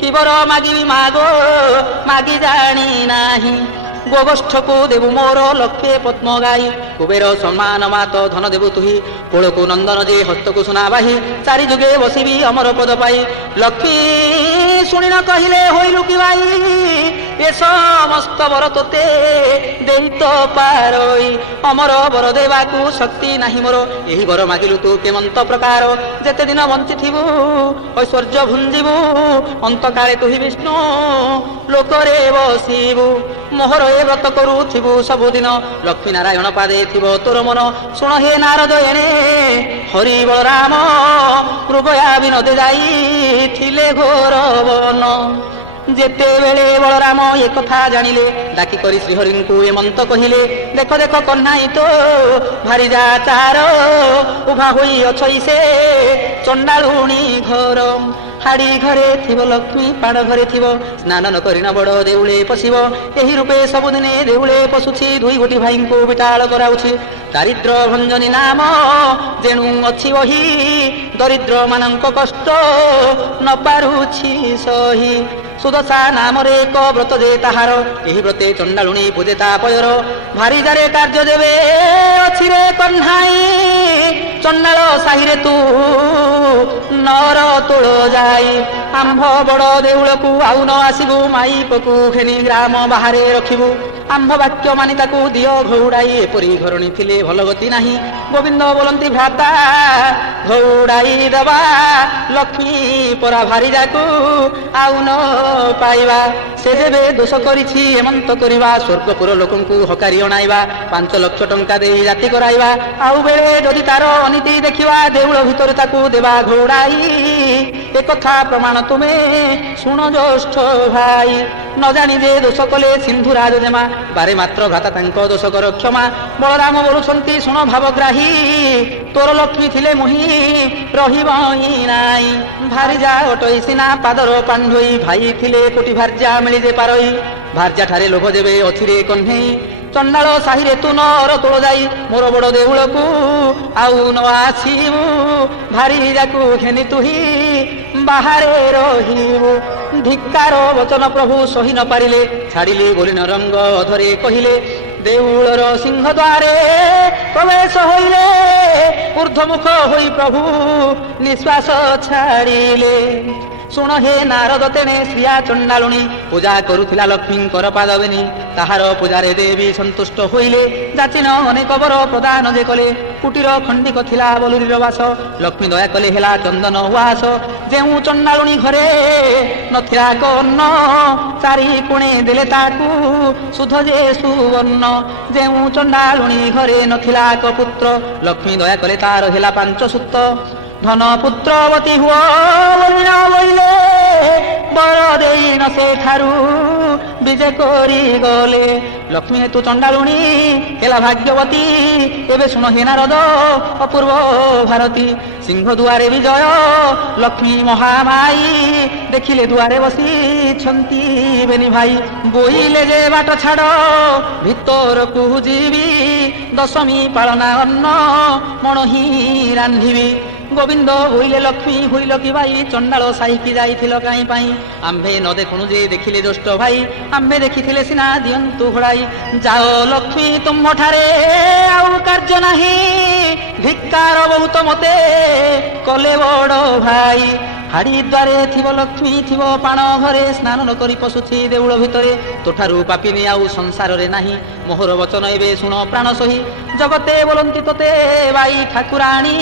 କି ବର ମାଗିବି ମାଗୋ ମାଗି ଜାଣି ନାହିଁ। ଗୋଗୋଷ୍ଠକୁ ଦେବୁ ମୋର ଲକ୍ଷ୍ମୀ ପଦ୍ମ ଗାଇ। କୁବେର ସମ୍ମାନ ମାତ ଧନ ଦେବୁ ତୁହି। କୋଳକୁ ନନ୍ଦନ ଯେ ହସ୍ତକୁ ସୁନା ବାହି। ଚାରି ଯୁଗେ ବସିବି ଅମର ପଦ ପାଇ। ଲକ୍ଷ୍ମୀ ଶୁଣିନ କହିଲେ ହୋଇଲୁ କି ଭାଇ। ଏ ସମସ୍ତ ବର ତୋତେ ଦେଇ ତ ପାରଇ। ଅମର ବର ଦେବାକୁ ଶକ୍ତି ନାହିଁ ମୋର। ଏହି ବର ମାଗିଲୁ ତୁ କେମନ୍ତ ପ୍ରକାର। ଯେତେ ଦିନ ବଞ୍ଚିଥିବୁ ଐଶ୍ୱର୍ଯ୍ୟ ଭୁଞ୍ଜିବୁ। ଅନ୍ତକାଳେ ତୁହି ବିଷ୍ଣୁ ଲୋକରେ ବସିବୁ। ମୋହର ଏ ବ୍ରତ କରୁଥିବୁ ସବୁଦିନ। ଲକ୍ଷ୍ମୀ ନାରାୟଣ ପାଦେ ଥିବ ତୋର ମନ। ଶୁଣ ହେ ନାରଦ ଏଣେ ହରି ବଳରାମ ମୃଗୟା ବିନୋଦେ ଯାଇଥିଲେ ଘୋର ବନ। ଯେତେବେଳେ ବଳରାମ ଏ କଥା ଜାଣିଲେ ଡାକି କରି ଶ୍ରୀହରିଙ୍କୁ ଏମନ୍ତ କହିଲେ। ଦେଖ ଦେଖ କହ୍ନାଇ ତ ଭାରି ଯା ଚାର ଉଭା ହୋଇ ଅଛଇ ସେ ଚଣ୍ଡାଳୁଣୀ ଘର। ହାଡ଼ି ଘରେ ଥିବ ଲକ୍ଷ୍ମୀ ପାଣ ଘରେ ଥିବ। ସ୍ନାନ ନ କରିନ ବଡ଼ ଦେଉଳେ ପଶିବ। ଏହି ରୂପେ ସବୁଦିନେ ଦେଉଳେ ପଶୁଛି। ଦୁଇ ଗୋଟି ଭାଇଙ୍କୁ ବିଟାଳ କରାଉଛି। ଦାରିଦ୍ର ଭଞ୍ଜନୀ ନାମ ଯେଣୁ ଅଛି ବହି। ଦରିଦ୍ର ମାନଙ୍କ କଷ୍ଟ ନ ପାରୁଛି ସହି। ସୁଦଶା ନାମରେ ଏକ ବ୍ରତ ଯେ ତାହାର। ଏହି ବ୍ରତେ ଚଣ୍ଡାଳୁଣୀ ପୂଜେ ତା ପୟର। ଭାରିଜାରେ କାର୍ଯ୍ୟ ଦେବେ ଅଛି ରେ କହ୍ନାଇ। ଚଣ୍ଡାଳ ସାହିରେ ତୁ ନର ତୋଳ ଯାଇ। ଆମ୍ଭ ବଡ଼ ଦେଉଳକୁ ଆଉ ନ ଆସିବୁ। ମାଇପକୁ ଘେନି ଗ୍ରାମ ବାହାରେ ରଖିବୁ। ଆମ୍ଭ ବାକ୍ୟ ମାନି ତାକୁ ଦିଅ ଘଉଡ଼ାଇ। ଏପରି ଘରଣୀ ଥିଲେ ଭଲ ଗତି ନାହିଁ। ଗୋବିନ୍ଦ ବୋଲନ୍ତି ଭ୍ରାତା ଘଉଡ଼ାଇ ଦେବା। ଲକ୍ଷ୍ମୀ ପରା ଭାରିଜାକୁ ଆଉ ନ ପାଇବା। ସେ ଯେବେ ଦୋଷ କରିଛି ଏମନ୍ତ କରିବା। ସ୍ୱର୍ଗପୁର ଲୋକଙ୍କୁ ହକାରି ଅଣାଇବା। 5 ଲକ୍ଷ ଟଙ୍କା ଦେଇ ଜାତି କରାଇବା। ଆଉ ବେଳେ ଯଦି ତାର ଅନୀତି ଦେଖିବା ଦେଉଳ ଭିତରେ ତାକୁ ଦେବା ଘଉଡ଼ାଇ। ଏକଥା ପ୍ରମାଣ ତୁମେ ଶୁଣ ଜ୍ୟେଷ୍ଠ ଭାଇ। ନ ଜାଣି ଯେ ଦୋଷ କଲେ ସିନ୍ଧୁରାଜ ଜେମା। ବାରେ ମାତ୍ର ଘାତା ତାଙ୍କ ଦୋଷ କର କ୍ଷମା। ବଳରାମ ବୋଲୁଛନ୍ତି ଶୁଣ ଭାବଗ୍ରାହୀ। ତୋର ଲକ୍ଷ୍ମୀ ଥିଲେ ମୁହିଁ ରହିବ ହିଁ ନାଇଁ। ଭାରିଜା ଅଟଇ ସିନା ପାଦର ପାଣ୍ଡୋଇ। ଭାଇ ଥିଲେ କୋଟି ଭାର୍ଯ୍ୟା ମିଳିଯେ ପାରଇ। ଭାର୍ଯ୍ୟା ଠାରେ ଲୋଭ ଦେବେ ଅଛିରେ କହ୍ନେଇ। ଚଣ୍ଡାଳ ସାହିରେ ତୁ ନର ତୋଳ ଯାଇ। ମୋର ବଡ଼ ଦେଉଳକୁ ଆଉ ନ ଆସିବୁ। ଭାରିଜାକୁ ଘେନି ତୁହି ବାହାରେ ରହିବୁ। ଧିକ୍କାର ବଚନ ପ୍ରଭୁ ସହି ନ ପାରିଲେ। ଛାଡ଼ିଲେ ବୋଲିନ ରଙ୍ଗ ଅଧରେ କହିଲେ। ଦେଉଳର ସିଂହ ଦ୍ୱାରେ ପ୍ରବେଶ ହୋଇଲେ। ଊର୍ଦ୍ଧ୍ୱମୁଖ ହୋଇ ପ୍ରଭୁ ନିଶ୍ୱାସ ଛାଡ଼ିଲେ। ଶୁଣ ହେ ନାରଦ ତେଣେ ଶ୍ରିୟା ଚଣ୍ଡାଳୁଣୀ ପୂଜା କରୁଥିଲା ଲକ୍ଷ୍ମୀଙ୍କର ପାଦବେନି। ତାହାର ପୂଜାରେ ଦେବୀ ସନ୍ତୁଷ୍ଟ ହୋଇଲେ। ଯାଚିନ ଅନେକ ବର ପ୍ରଦାନ ଯେ କଲେ। କୁଟୀର ଖଣ୍ଡିକ ଥିଲା ବଲୁରୀର ବାସ। ଲକ୍ଷ୍ମୀ ଦୟା କଲେ ହେଲା ଚନ୍ଦନ ଉଆସ। ଯେଉଁ ଚଣ୍ଡାଳୁଣୀ ଘରେ ନଥିଲା କର୍ଣ୍ଣ ଚାରି ପୁଣେ ଦେଲେ ତାକୁ ସୁଧ ଯେ ସୁବର୍ଣ୍ଣ। ଯେଉଁ ଚଣ୍ଡାଳୁଣୀ ଘରେ ନଥିଲା ଏକ ପୁତ୍ର ଲକ୍ଷ୍ମୀ ଦୟା କଲେ ତାର ହେଲା 5 ସୂତ। ଧନ ପୁତ୍ରବତୀ ହୁଅ ବୋଲି ନ ବୋଇଲେ। ବର ଦେଇ ନ ସେଠାରୁ ବିଜେ କରି ଗଲେ। ଲକ୍ଷ୍ମୀ ହେତୁ ଚଣ୍ଡାଳୁଣୀ ହେଲା ଭାଗ୍ୟବତୀ। ଏବେ ଶୁଣ ହେ ନାରଦ ଅପୂର୍ବ ଭାରତୀ। ସିଂହ ଦୁଆରେ ବିଜୟ ଲକ୍ଷ୍ମୀ ମହାମାଇ। ଦେଖିଲେ ଦୁଆରେ ବସିଛନ୍ତି ବେନି ଭାଇ। ବୋଇଲେ ଯେ ବାଟ ଛାଡ଼ ଭିତରକୁ ଯିବି। ଦଶମୀ ପାଳନା ଅନ୍ନ ମଣ ହିଁ ରାନ୍ଧିବି। ଗୋବିନ୍ଦ ହୋଇଲେ ଲକ୍ଷ୍ମୀ ହୋଇଲ କି ଭାଇ। ଚଣ୍ଡାଳ ସାହିକି ଯାଇଥିଲ କାହିଁ ପାଇଁ। ଆମ୍ଭେ ନ ଦେଖୁଣୁ ଯେ ଦେଖିଲେ ଜ୍ୟେଷ୍ଠ ଭାଇ। ଆମ୍ଭେ ଦେଖିଥିଲେ ସିନା ଦିଅନ୍ତୁ ଘୋଡ଼ାଇ। ଯାଅ ଲକ୍ଷ୍ମୀ ତୁମ୍ଭଠାରେ ଆଉ କାର୍ଯ୍ୟ ନାହିଁ। ଧିକ୍କାର ବହୁତ ମତେ କଲେ ବଡ଼ ଭାଇ। ହାଡ଼ି ଦ୍ୱାରେ ଥିବ ଲକ୍ଷ୍ମୀ ଥିବ ପାଣ ଘରେ। ସ୍ନାନ ନ କରି ପଶୁଛି ଦେଉଳ ଭିତରେ। ତୋଠାରୁ ପାପିନି ଆଉ ସଂସାରରେ ନାହିଁ। ମୋହର ବଚନ ଏବେ ଶୁଣ ପ୍ରାଣ ସହି। ଜଗତେ ବୋଲନ୍ତି ତୋତେ ବାଇ ଠାକୁରାଣୀ।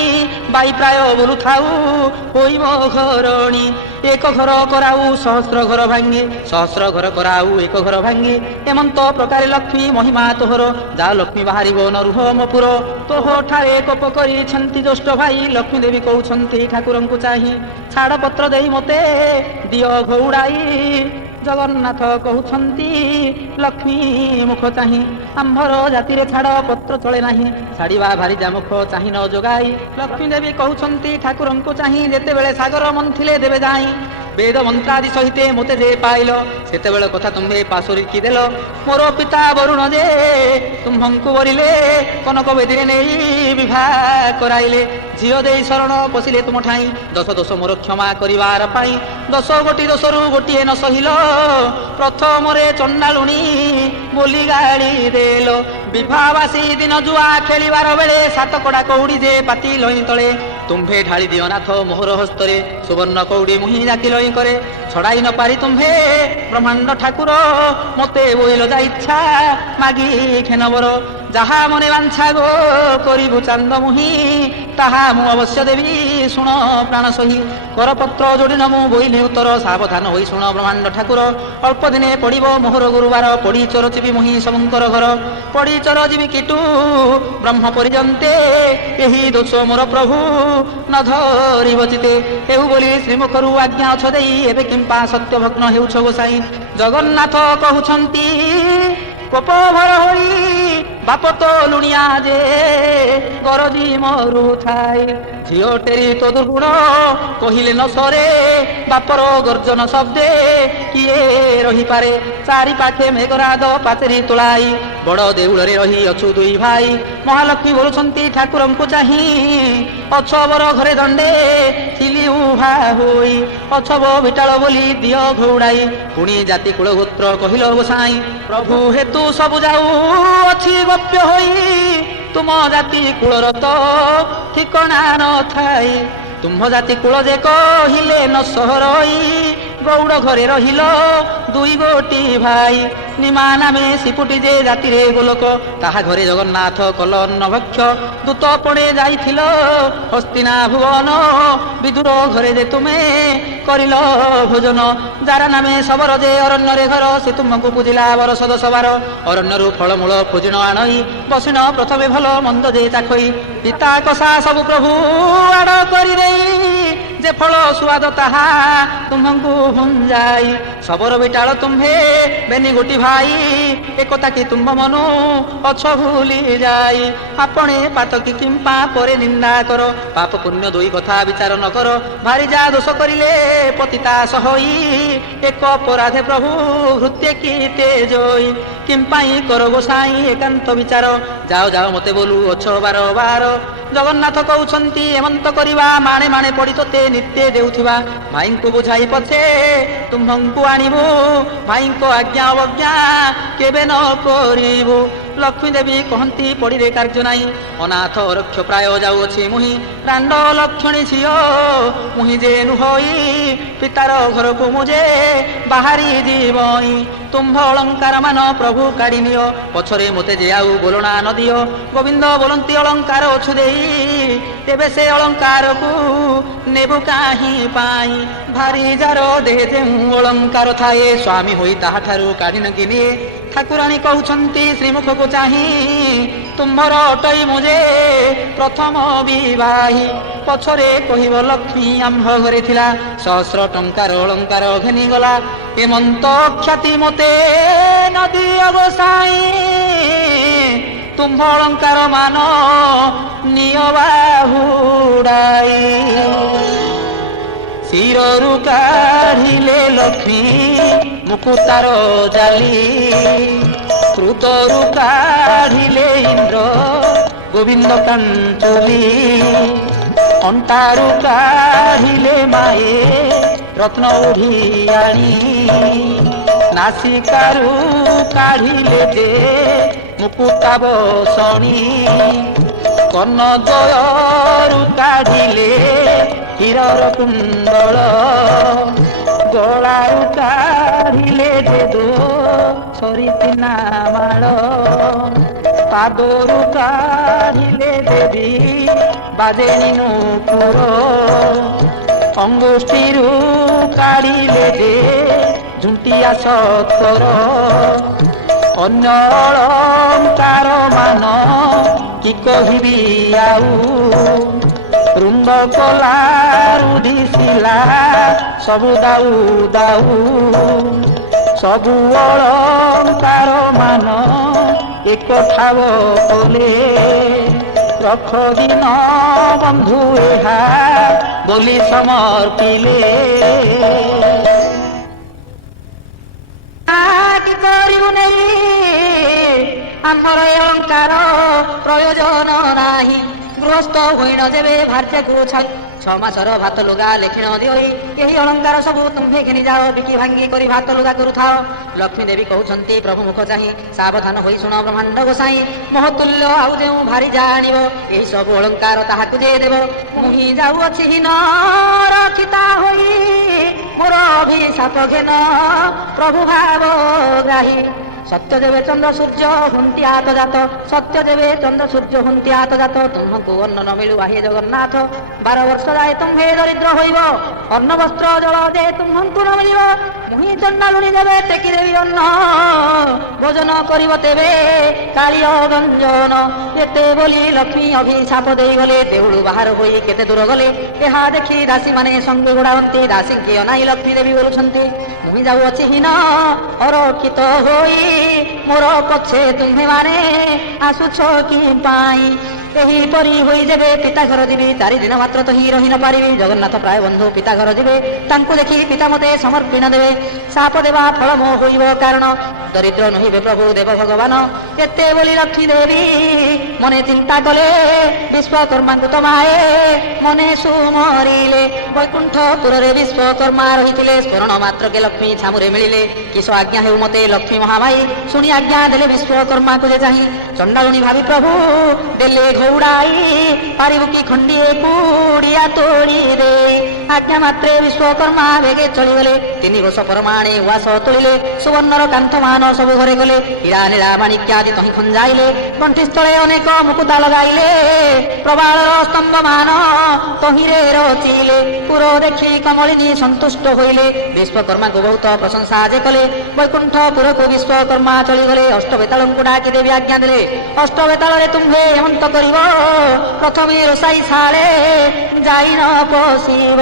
ବାଇ ପ୍ରାୟ ବୋଲୁଥାଉ ହୋଇବ ଘରଣୀ। ଏକ ଘର କରାଉ ସହସ୍ର ଘର ଭାଙ୍ଗି। ସହସ୍ର ଘର କରାଉ ଏକ ଘର ଭାଙ୍ଗି। ଏମନ୍ତ ପ୍ରକାରେ ଲକ୍ଷ୍ମୀ ମହିମା ତୋହର। ଯା ଲକ୍ଷ୍ମୀ ବାହାରିବ ନ ରୁହ ମୋ ପୁର। ତୋହଠାରେ କୋପ କରିଛନ୍ତି ଜ୍ୟେଷ୍ଠ ଭାଇ। ଲକ୍ଷ୍ମୀ ଦେବୀ କହୁଛନ୍ତି ଠାକୁରଙ୍କୁ ଚାହିଁ। ଛାଡ଼ ପତ୍ର ଦେଇ ମୋତେ ଦିଅ ଘଉଡ଼ାଇ। ଜଗନ୍ନାଥ କହୁଛନ୍ତି ଲକ୍ଷ୍ମୀ ମୁଖ ଚାହିଁ। ଆମ୍ଭର ଜାତିରେ ଛାଡ଼ ପତ୍ର ଚଳେ ନାହିଁ। ଛାଡ଼ିବା ଭାରିଜା ମୁଖ ଚାହିଁ ନ ଯୋଗାଇ। ଲକ୍ଷ୍ମୀ ଦେବୀ କହୁଛନ୍ତି ଠାକୁରଙ୍କୁ ଚାହିଁ। ଯେତେବେଳେ ସାଗର ମନ୍ଥିଲେ ଦେବେ ଯାଇ। ବେଦ ମନ୍ତ୍ରାଦି ସହିତେ ମୋତେ ଯେ ପାଇଲ ସେତେବେଳେ କଥା ତୁମ୍ଭେ ପାଶୋରିକି ଦେଲ। ମୋର ପିତା ବରୁଣ ଯେ ତୁମ୍ଭଙ୍କୁ ବରିଲେ କନକ ବେଦୀରେ ନେଇ ବିବାହ କରାଇଲେ। ଝିଅ ଦେଇ ଶରଣ ପଶିଲେ ତୁମ ଠାଇଁ ଦଶ ଦୋଷ ମୋର କ୍ଷମା କରିବାର ପାଇଁ। 10 ଗୋଟି ଦୋଷରୁ ଗୋଟିଏ ନ ସହିଲ ପ୍ରଥମରେ ଚଣ୍ଡାଳୁଣୀ ବୋଲି ଗାଳି ଦେଲ। ବିବାହବାସୀ ଦିନ ଜୁଆ ଖେଳିବାର ବେଳେ 7 କଡ଼ା କଉଡ଼ି ଯେ ପାତି ଲଇଁ ତଳେ ତୁମ୍ଭେ ଢାଳି ଦିଅ ନାଥ ମୋହର ହସ୍ତରେ ସୁବର୍ଣ୍ଣ କଉଡ଼ି ମୁହିଁ ଜାକି ଲଇଁ କରେ। ଛଡ଼ାଇ ନ ପାରି ତୁମ୍ଭେ ବ୍ରହ୍ମାଣ୍ଡ ଠାକୁର ମୋତେ ବୋଇଲ ଯା ଇଚ୍ଛା ମାଗି ଖେନବର। ଯାହା ମନେ ବାଞ୍ଛା ଗୋ କରିବୁ ଚାନ୍ଦ ମୁହିଁ ତାହା ମୁଁ ଅବଶ୍ୟ ଦେବି ଶୁଣ ପ୍ରାଣ ସହି। କରପତ୍ର ଯୋଡ଼ିନ ମୁଁ ବୋଇଲି ଉତ୍ତର ସାବଧାନ ହୋଇ ଶୁଣ ବ୍ରହ୍ମାଣ୍ଡ ଠାକୁର। ଅଳ୍ପ ଦିନେ ପଡ଼ିବ ମୋହର ଗୁରୁବାର ପଡ଼ି ଚୋର ଯିବି ମୁହିଁ ସବୁଙ୍କର ଘର। ପଡ଼ି ଚୋର ଯିବି କିଟୁ ବ୍ରହ୍ମ ପର୍ଯ୍ୟନ୍ତେ ଏହି ଦୋଷ ମୋର ପ୍ରଭୁ ନ ଧରିବ ଚିତେ। ହେଉ ବୋଲି ଶ୍ରୀମୁଖରୁ ଆଜ୍ଞା ଅଛ ଦେଇ ଏବେ କିମ୍ପା ସତ୍ୟ ଭଗ୍ନ ହେଉଛ ଗୋସାଇଁ। ଜଗନ୍ନାଥ କହୁଛନ୍ତି କୋପ ଭର ହୋଇ ବାପ ତ ଲୁଣିଆ ଯେ ଗରଜି ମରୁ ଥାଏ। ଝିଅ ଟେରି ତ ଦୁର୍ଗୁଣ କହିଲେ ନ ସରେ ବାପର ଗର୍ଜନ ଶବ୍ଦେ କିଏ ରହିପାରେ। ଚାରି ପାଖେ ମେଘରାଦ ପାଚେରୀ ତୋଳାଇ ବଡ଼ ଦେଉଳରେ ରହି ଅଛୁ ଦୁଇ ଭାଇ। ମହାଲକ୍ଷ୍ମୀ ବୋଲୁଛନ୍ତି ଠାକୁରଙ୍କୁ ଚାହିଁ ଅଛବର ଘରେ ଦଣ୍ଡେ ଥିଲି ଉଭା ହୋଇ। ଅଛବ ବିଟାଳ ବୋଲି ଦିଅ ଘଉଡ଼ାଇ ପୁଣି ଜାତି କୁଳ ଗୋତ୍ର କହିଲ ଗୋସାଇଁ। ପ୍ରଭୁ ହେତୁ ସବୁ ଯାଉ ଅଛି ଗପ୍ୟ ହୋଇ ତୁମ ଜାତି କୁଳର ତ ଠିକଣା ନଥାଇ। ତୁମ୍ଭ ଜାତି କୁଳ ଯେ କହିଲେ ନ ସହରଇ ଗୌଡ଼ ଘରେ ରହିଲ ଦୁଇ ଗୋଟି ଭାଇ। ନିମା ନାମେ ଶିପୁଟି ଯେ ଜାତିରେ ଗୋଲକ ତାହା ଘରେ ଜଗନ୍ନାଥ କଲ ଅନ୍ନଭକ୍ଷ। ଦୂତ ପଣେ ଯାଇଥିଲ ହସ୍ତିନା ଭୁବନ ବିଦୁର ଘରେ ଯେ ତୁମେ କରିଲ ଭୋଜନ। ଯାର ନାମେ ଶବର ଯେ ଅରଣ୍ୟରେ ଘର ସେ ତୁମକୁ ପୂଜିଲା ବରଷ 10 ବାର। ଅରଣ୍ୟରୁ ଫଳମୂଳ ପୂଜିଣ ଆଣଇ ବସିଣ ପ୍ରଥମେ ଭଲ ମନ୍ଦ ଯେ ଚାଖଇ। ପିତା କଷା ସବୁ ପ୍ରଭୁ ଆଡ଼ କରିଦେଇ ଯେ ଫଳ ସୁଆଦ ତାହା ତୁମ୍ଭଙ୍କୁ ଭୁଞ୍ଜାଇ। ଶବର ବିଟାଳ ତୁମ୍ଭେ ବେନି ଗୋଟି ଭାଇ ଏକତା କି ତୁମ୍ଭ ମନୁ ଅଛ ଭୁଲି ଯାଇ। ଆପଣେ ପାତକି କିମ୍ପା ପରେ ନିନ୍ଦା କର ପାପ ପୁଣ୍ୟ ଦୁଇ କଥା ବିଚାର ନ କର। ଭାରି ଯା ଦୋଷ କରିଲେ ପତିତା ସହଇ ଏକ ଅପରାଧେ ପ୍ରଭୁ ହୃତ୍ୟ କି ତେଜଇ। କିମ୍ପାଇ କର ଗୋସାଇଁ ଏକାନ୍ତ ବିଚାର ଯାଅ ଯାଅ ମୋତେ ବୋଲୁ ଅଛ ବାର ବାର। ଜଗନ୍ନାଥ କହୁଛନ୍ତି ଏମନ୍ତ କରିବା ମାଣେ ମାଣେ ପଡ଼ି ତୋତେ ନିତ୍ୟ ଦେଉଥିବା ଭାଇଙ୍କୁ ବୁଝାଇ ପଛେ ତୁମ୍ଭଙ୍କୁ ଆଣିବୁ। ଭାଇଙ୍କ ଆଜ୍ଞା ଅବଜ୍ଞା କେବେ ନ କରିବୁ। ଲକ୍ଷ୍ମୀ ଦେବୀ କହନ୍ତି ପଡ଼ିରେ କାର୍ଯ୍ୟ ନାହିଁ ଅନାଥ ରକ୍ଷ ପ୍ରାୟ ଯାଉଅଛି ମୁହିଁ। ରାଣ୍ଡ ଲକ୍ଷଣୀ ଝିଅ ମୁହିଁ ଯେ ନୁହଇ ପିତାର ଘରକୁ ମୁଁ ଯେ ବାହାରି ଯିବଇ। ତୁମ୍ଭ ଅଳଙ୍କାର ମାନ ପ୍ରଭୁ କାଢ଼ି ନିଅ ପଛରେ ମୋତେ ଯେ ଆଉ ବୋଲଣା ନ ଦିଅ। ଗୋବିନ୍ଦ ବୋଲନ୍ତି ଅଳଙ୍କାର ଅଛୁ ଦେଇ ତେବେ ସେ ଅଳଙ୍କାରକୁ ନେବୁ କାହିଁ ପାଇଁ। ଭାରି ଯାର ଦେହ ଯେଉଁ ଅଳଙ୍କାର ଥାଏ ସ୍ୱାମୀ ହୋଇ ତାହାଠାରୁ କାଢ଼ି ନକି ନିଏ। ଠାକୁରାଣୀ କହୁଛନ୍ତି ଶ୍ରୀମୁଖକୁ ଚାହିଁ ତୁମ୍ଭର ଅଟଇ ମୁଁ ଯେ ପ୍ରଥମ ବିବାହୀ। ପଛରେ କହିବ ଲକ୍ଷ୍ମୀ ଆମ୍ଭ ଘରେ ଥିଲା 100 ଟଙ୍କାର ଅଳଙ୍କାର ଘେନିଗଲା। ଏମନ୍ତ ଖ୍ୟାତି ମୋତେ ନ ଦିଅ ଗୋସାଇଁ ତୁମ୍ଭ ଅଳଙ୍କାର ମାନ ନିଅ ବାହୁଡ଼ାଇ। ଶିରରୁ କାଢ଼ିଲେ ଲକ୍ଷ୍ମୀ ମୁକୁତାର ଜାଲି କୃତରୁ କାଢ଼ିଲେ ଇନ୍ଦ୍ର ଗୋବିନ୍ଦ କାଞ୍ଚୁଲି। ଅଣ୍ଟାରୁ କାଢ଼ିଲେ ମାଏ ରତ୍ନ ଉଢ଼ିଆଣି ନାସିକାରୁ କାଢ଼ିଲେ ଯେ ମୁକୁତା ବସଣି। କର୍ଣ୍ଣଦ୍ୱୟରୁ କାଢ଼ିଲେ ହୀରର କୁଣ୍ଡଳ ଗଳାରୁ କାଢ଼ିଲେ ଯେ ସରିତିନା ମାଳ। ପାଦରୁ କାଢ଼ିଲେ ଦେବୀ ବାଜେନି ନୂପୁର। ଅଙ୍ଗୁଷ୍ଠୀରୁ କାଢ଼ିଲେ ଯେ ଝୁଣ୍ଟିଆ ସତର। ଅନ୍ୟ ଅଳଙ୍କାର ମାନ କି କହିବି ଆଉ ରୁଣ୍ଡ କଲାରୁ ଦିଶିଲା ସବୁ ଦାଉ ଦାଉ। ସବୁ ଅଳଙ୍କାର ମାନ ଏକ ଠାବ କଲେ ରଖ ଦିନ ବନ୍ଧୁ ଏହା ବୋଲି ସମର୍ପିଲେ। କରିବୁ ନେଇ ଆମର ଏ ଅଳଙ୍କାର ପ୍ରୟୋଜନ ନାହିଁ। ଗୃହସ୍ଥ ହୋଇଣ ଯେବେ ଭାର୍ଯ୍ୟାକୁ ଛାଇ 6 ମାସର ଭାତ ଲୁଗା ଲେଖିଣ ଦିଅଇ ଏହି ଅଳଙ୍କାର ସବୁ ତୁମ୍ଭେ ଘିନି ଯାଅ, ବିକି ଭାଙ୍ଗି କରି ଭାତ ଲୁଗା କରୁଥାଅ। ଲକ୍ଷ୍ମୀ ଦେବୀ କହୁଛନ୍ତି ପ୍ରଭୁ ମୁଖ ଚାହିଁ ସାବଧାନ ହୋଇ ଶୁଣ ବ୍ରହ୍ମାଣ୍ଡ ଗୋସାଇଁ। ମହତୁଲ୍ୟ ଆଉ ଯେଉଁ ଭାରି ଜାଣିବ ଏହି ସବୁ ଅଳଙ୍କାର ତାହାକୁ ଦେଇଦେବ। ମୁଁ ହିଁ ଯାଉଅଛି ହୀନ ରକ୍ଷିତା ହୋଇ ମୋର ଅଭିଶାପ ଘେନ ପ୍ରଭୁ ଭାବ ଗ୍ରାହୀ। ସତ୍ୟ ଦେବେ ଚନ୍ଦ୍ର ସୂର୍ଯ୍ୟ ହୁନ୍ତି ଆତ ଜାତ, ସତ୍ୟ ଦେବେ ଚନ୍ଦ୍ର ସୂର୍ଯ୍ୟ ହୁନ୍ତି ଆତ ଜାତ। ତୁମ୍ଭଙ୍କୁ ଅନ୍ନ ନ ମିଳୁ ହେ ଜଗନ୍ନାଥ, 12 ବର୍ଷ ଯାଏ ତୁମ୍ଭେ ଦରିଦ୍ର ହୋଇବ। ଅନ୍ନ ବସ୍ତ୍ର ଜଳ ଦେ ତୁମ୍ଭଙ୍କୁ ନ ମିଳିବ। ମୁହିଁ ଚଣ୍ଡାଳୁଣି ଦେବେ ଟେକି ଦେବି ଅନ୍ନ, ଭୋଜନ କରିବ ତେବେ କାଳିୟ ଗଞ୍ଜନ। ଏତେ ବୋଲି ଲକ୍ଷ୍ମୀ ଅଭିଶାପ ଦେଇଗଲେ। ଦେଉଳୁ ବାହାର ହୋଇ କେତେ ଦୂର ଗଲେ, ଏହା ଦେଖି ଦାସୀମାନେ ସଙ୍ଗେ ଗୋଡ଼ାନ୍ତି। ଦାସୀଙ୍କି ଅନାଇ ଲକ୍ଷ୍ମୀ ଦେବୀ ବୋଲୁଛନ୍ତି ମୁହିଁ ଯାଉଅଛି ହୀନ ଅରକ୍ଷିତ ହୋଇ ମୋର ପଛେ ତୁମ୍ଭେମାନେ ଆସୁଛ କି ପାଇଁ। ଏହିପରି ହୋଇ ଯେବେ ପିତା ଘର ଯିବି, 4 ଦିନ ମାତ୍ର ତ ହିଁ ରହି ନ ପାରିବି। ଜଗନ୍ନାଥ ପ୍ରାୟ ବନ୍ଧୁ ପିତା ଘର ଯିବେ, ତାଙ୍କୁ ଦେଖି ପିତା ମୋତେ ସମର୍ପଣ ଦେବେ। ସାପ ଦେବା ଫଳ ମୋ ହୋଇବ କାରଣ, ଦରିଦ୍ର ନହିବେ ପ୍ରଭୁ ଦେବ ଭଗବାନ। ଏତେ ବୋଲି ଲକ୍ଷ୍ମୀ ଦେବୀ ମନେ ଚିନ୍ତା କଲେ, ବିଶ୍ୱକର୍ମାଙ୍କୁ ତମାଏ ମନେ ସୁମରିଲେ। ବୈକୁଣ୍ଠପୁରରେ ବିଶ୍ୱକର୍ମା ରହିଥିଲେ, ସ୍ମରଣ ମାତ୍ରକେ ଲକ୍ଷ୍ମୀ ଛାମୁରେ ମିଳିଲେ। କିସ ଆଜ୍ଞା ହେଉ ମୋତେ ଲକ୍ଷ୍ମୀ ମହାମାଇ, ଶୁଣି ଆଜ୍ଞା ଦେଲେ ବିଶ୍ୱକର୍ମାକୁ ଯେ ଚାହିଁ। ଚଣ୍ଡାଳୁଣି ଭାବି ପ୍ରଭୁ ଦେଲେ ଘଉଡ଼ାଇ, ପାରିବୁ କି ଖଣ୍ଡିଏ କୁଡ଼ିଆ ତୋଳି ଦେ। ଆଜ୍ଞା ମାତ୍ରେ ବିଶ୍ୱକର୍ମା ବେଗେ ଚଳିଗଲେ। 3 ବର୍ଷ ପରମାଣେ ଉଆସ ତୋଳିଲେ, ସୁବର୍ଣ୍ଣର କାନ୍ଥମାନ ସବୁ ଘରେ ଗଲେ। ହୀରା ନୀଳା ମାଣିକ୍ୟାଦି ତହିଁ ଖଞ୍ଜାଇଲେ, କଣ୍ଠିସ୍ଥଳେ ଅନେକ ମୁକୁତା ଲଗାଇଲେ। ପ୍ରବାଳର ସ୍ତମ୍ଭମାନ ତହିଁରେ ରଚିଲେ, ପୁର ଦେଖି କମଳିନୀ ସନ୍ତୁଷ୍ଟ ହୋଇଲେ। ବିଶ୍ୱକର୍ମାଙ୍କୁ ବହୁତ ପ୍ରଶଂସା ଯେ କଲେ, ବୈକୁଣ୍ଠପୁରକୁ ବିଶ୍ୱକର୍ମା ଚଳିଗଲେ। ଅଷ୍ଟବେତାଳଙ୍କୁ ଡାକି ଦେବି ଆଜ୍ଞା ଦେଲେ, ଅଷ୍ଟବେତାଳରେ ତୁମ୍ଭେ ହେମନ୍ତ କରିବ। ପ୍ରଥମେ ରୋଷାଇ ଶାଳେ ଯାଇ ନ ପଶିବ।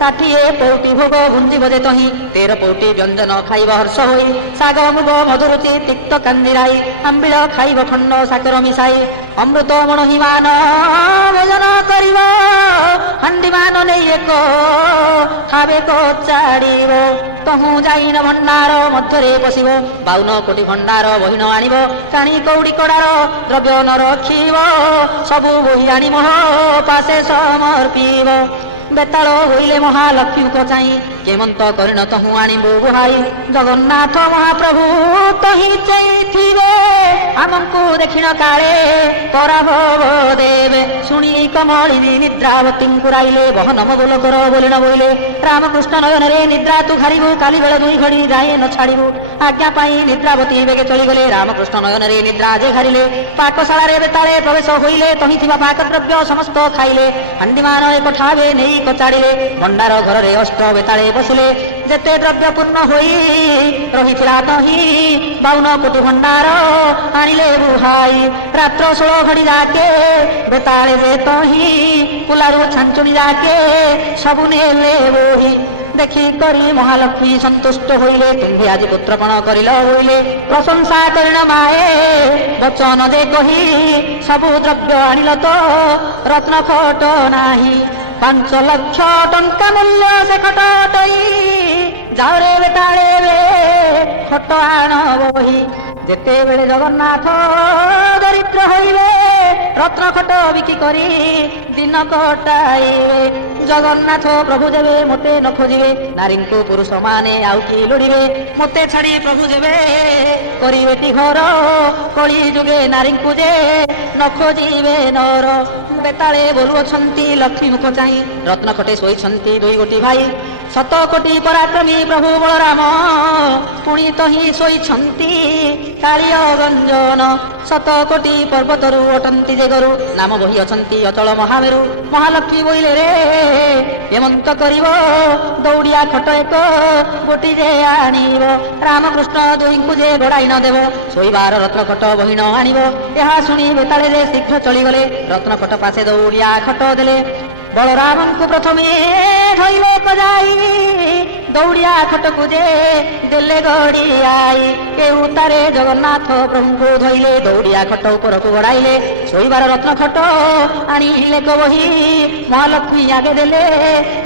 60 ପଉଟି ଭୋଗ ଭୁଞ୍ଜିବ ଯେ ତହିଁ, 13 ପଉଟି ବ୍ୟଞ୍ଜନ ଖାଇବ ହର୍ଷ ହୋଇ। ଶାଗ ମୁଗ ମଧୁରୁଚି ତିକ୍ତ କାନ୍ଦିରାଇ, ଆମ୍ବିଳ ଖାଇବ ଖଣ୍ଡ ସାକର ମିଶାଇ। ଅମୃତ ମଣହିମାନ ଭୋଜନ କରିବ, ହାଣ୍ଡିମାନ ନେଇ ଏକ ଖାବେ କଚାଡ଼ିବ। ତହୁଁ ଯାଇନ ଭଣ୍ଡାର ମଧ୍ୟରେ ପଶିବ, 52 କୋଟି ଭଣ୍ଡାର ବହିନ ଆଣିବ। କାଣି କଉଡ଼ି କଡ଼ାର ଦ୍ରବ୍ୟ ନ ରଖିବ, ସବୁ ବହି ଆଣି ମୋହ ପାଶେ ସମର୍ପିବ। ବେତାଳ ହୋଇଲେ ମହାଲକ୍ଷ୍ମୀଙ୍କ ଚାହିଁ, କେମନ୍ତ କରିଣ ତହୁଁ ଆଣିବୁ ବୁହାଇ। ଜଗନ୍ନାଥ ମହାପ୍ରଭୁ ତହିଁ ଚାହିଁଥିବେ, ଆମଙ୍କୁ ଦେଖିଣ କାଳେ ପରାଭବ ଦେବେ। ଶୁଣି କମଳିନୀ ନିଦ୍ରାବତୀଙ୍କୁ ରାଇଲେ, ବହନ ମୋଗଲ କର ବୋଲି ନ ବୋଇଲେ। ରାମକୃଷ୍ଣ ନୟନରେ ନିଦ୍ରା ତୁ ଘାରିବୁ, କାଲି ବେଳ 2 ଘଡ଼ି ଯାଏ ନ ଛାଡ଼ିବୁ। ଆଜ୍ଞା ପାଇ ନିଦ୍ରାବତୀ ବେগে ଚଳିଗଲେ, ରାମକୃଷ୍ଣ ନୟନରେ ନିଦ୍ରା ଯେ ଘାରିଲେ। ପାକଶାଳାରେ ବେତାଳେ ପ୍ରବେଶ ହୋଇଲେ, ତହିଁ ଥିବା ପାକ ଦ୍ରବ୍ୟ ସମସ୍ତ ଖାଇଲେ। ହାଣ୍ଡିମାନ ଏକ ଠାବେ ନେଇ କଚାଡ଼ିଲେ, ଭଣ୍ଡାର ଘରରେ ଅଷ୍ଟ ବେତାଳେ ବସିଲେ। ଯେତେ ଦ୍ରବ୍ୟ ପୂର୍ଣ୍ଣ ହୋଇ ରହିଥିଲା ତହିଁ 52 କୋଟି ଭଣ୍ଡାର ଆଣିଲେ ବୁହାଇ। ରାତ୍ର 16 ଘଡ଼ି ଯାକେ ବେତାଳେ ଯେ ତହିଁ, କୁଲାରୁ ଛାଞ୍ଚୁଣି ଯାକେ ସବୁ ନେଲେ ବୋହି। ଦେଖି କରି ମହାଲକ୍ଷ୍ମୀ ସନ୍ତୁଷ୍ଟ ହୋଇଲେ, ତୁମ୍ଭେ ଆଜି ପୁତ୍ରପଣ କରିଲ ହୋଇଲେ। ପ୍ରଶଂସା କରିଣ ମାଏ ବଚନ ଯେ କହି, ସବୁ ଦ୍ରବ୍ୟ ଆଣିଲ ତ ରତ୍ନ ଖଟ ନାହିଁ। 5 ଲକ୍ଷ ଟଙ୍କା ମୂଲ୍ୟ ସେ ଖଟଟଇ, ଯାଉରେ ବେତାଳେ ଖଟ ଆଣ ବହି। ଯେତେବେଳେ ଜଗନ୍ନାଥ ଦରିଦ୍ର ହୋଇବେ, ରତ୍ନ ଖଟ ବିକି କରି ଦିନ କଟାଇବେ। ଜଗନ୍ନାଥ ପ୍ରଭୁ ଯେବେ ମୋତେ ନ ଖୋଜିବେ, ନାରୀଙ୍କୁ ପୁରୁଷ ମାନେ ଆଉ କି ଲୋଡ଼ିବେ। ମୋତେ ଛାଡ଼ି ପ୍ରଭୁ ଯେବେ କରିବେଟି ଘର, କଳି ଯୁଗେ ନାରୀଙ୍କୁ ଯେ ନ ଖୋଜିବେ ନର। ବେତାଳେ ବୋଲୁଅଛନ୍ତି ଲକ୍ଷ୍ମୀ ମୁଖ ଚାହିଁ, ରତ୍ନ ଖଟେ ଶୋଇଛନ୍ତି 2 ଗୋଟି ଭାଇ। 7 କୋଟି ପରାକ୍ରମୀ ପ୍ରଭୁ ବଳରାମ, ପୁଣି ତହିଁ ଶୋଇଛନ୍ତି କାଳିୟ ଗଞ୍ଜନ। 7 କୋଟି ପର୍ବତରୁ ଅଟନ୍ତି ଯେ ଗରୁ, ନାମ ବହି ଅଛନ୍ତି ଅଚଳ ମହାମେରୁ। ମହାଲକ୍ଷ୍ମୀ ବୋଇଲେ ରେ ହେମନ୍ତ କରିବ, ଦୌଡ଼ିଆ ଖଟ ଏକ ଗୋଟି ଯେ ଆଣିବ। ରାମକୃଷ୍ଣ ଦୁହିଁଙ୍କୁ ଯେ ଘୋଡ଼ାଇ ନ ଦେବ, ଶୋଇବାର ରତ୍ନ ଖଟ ବହିଣ ଆଣିବ। ଏହା ଶୁଣି ବେତାଳେ ଯେ ଶୀଘ୍ର ଚଳିଗଲେ, ରତ୍ନ ଖଟ ପାଶେ ଦୌଡ଼ିଆ ଖଟ ଦେଲେ। ବଳରାମଙ୍କୁ ପ୍ରଥମେ ଧଇଲେ କଜାଇ ଦୌଡ଼ିଆ ଖଟକୁ ଯେ ଦେଲେ ଗଡ଼ିଆଇ। କେଉଁତାରେ ଜଗନ୍ନାଥ ପ୍ରଭୁଙ୍କୁ ଧଇଲେ ଦୌଡ଼ିଆ ଖଟ ଉପରକୁ ଗଡ଼ାଇଲେ। ଶୋଇବାର ରତ୍ନ ଖଟ ଆଣିଲେ ବହି ମହାଲକ୍ଷ୍ମୀ ଆଗେ ଦେଲେ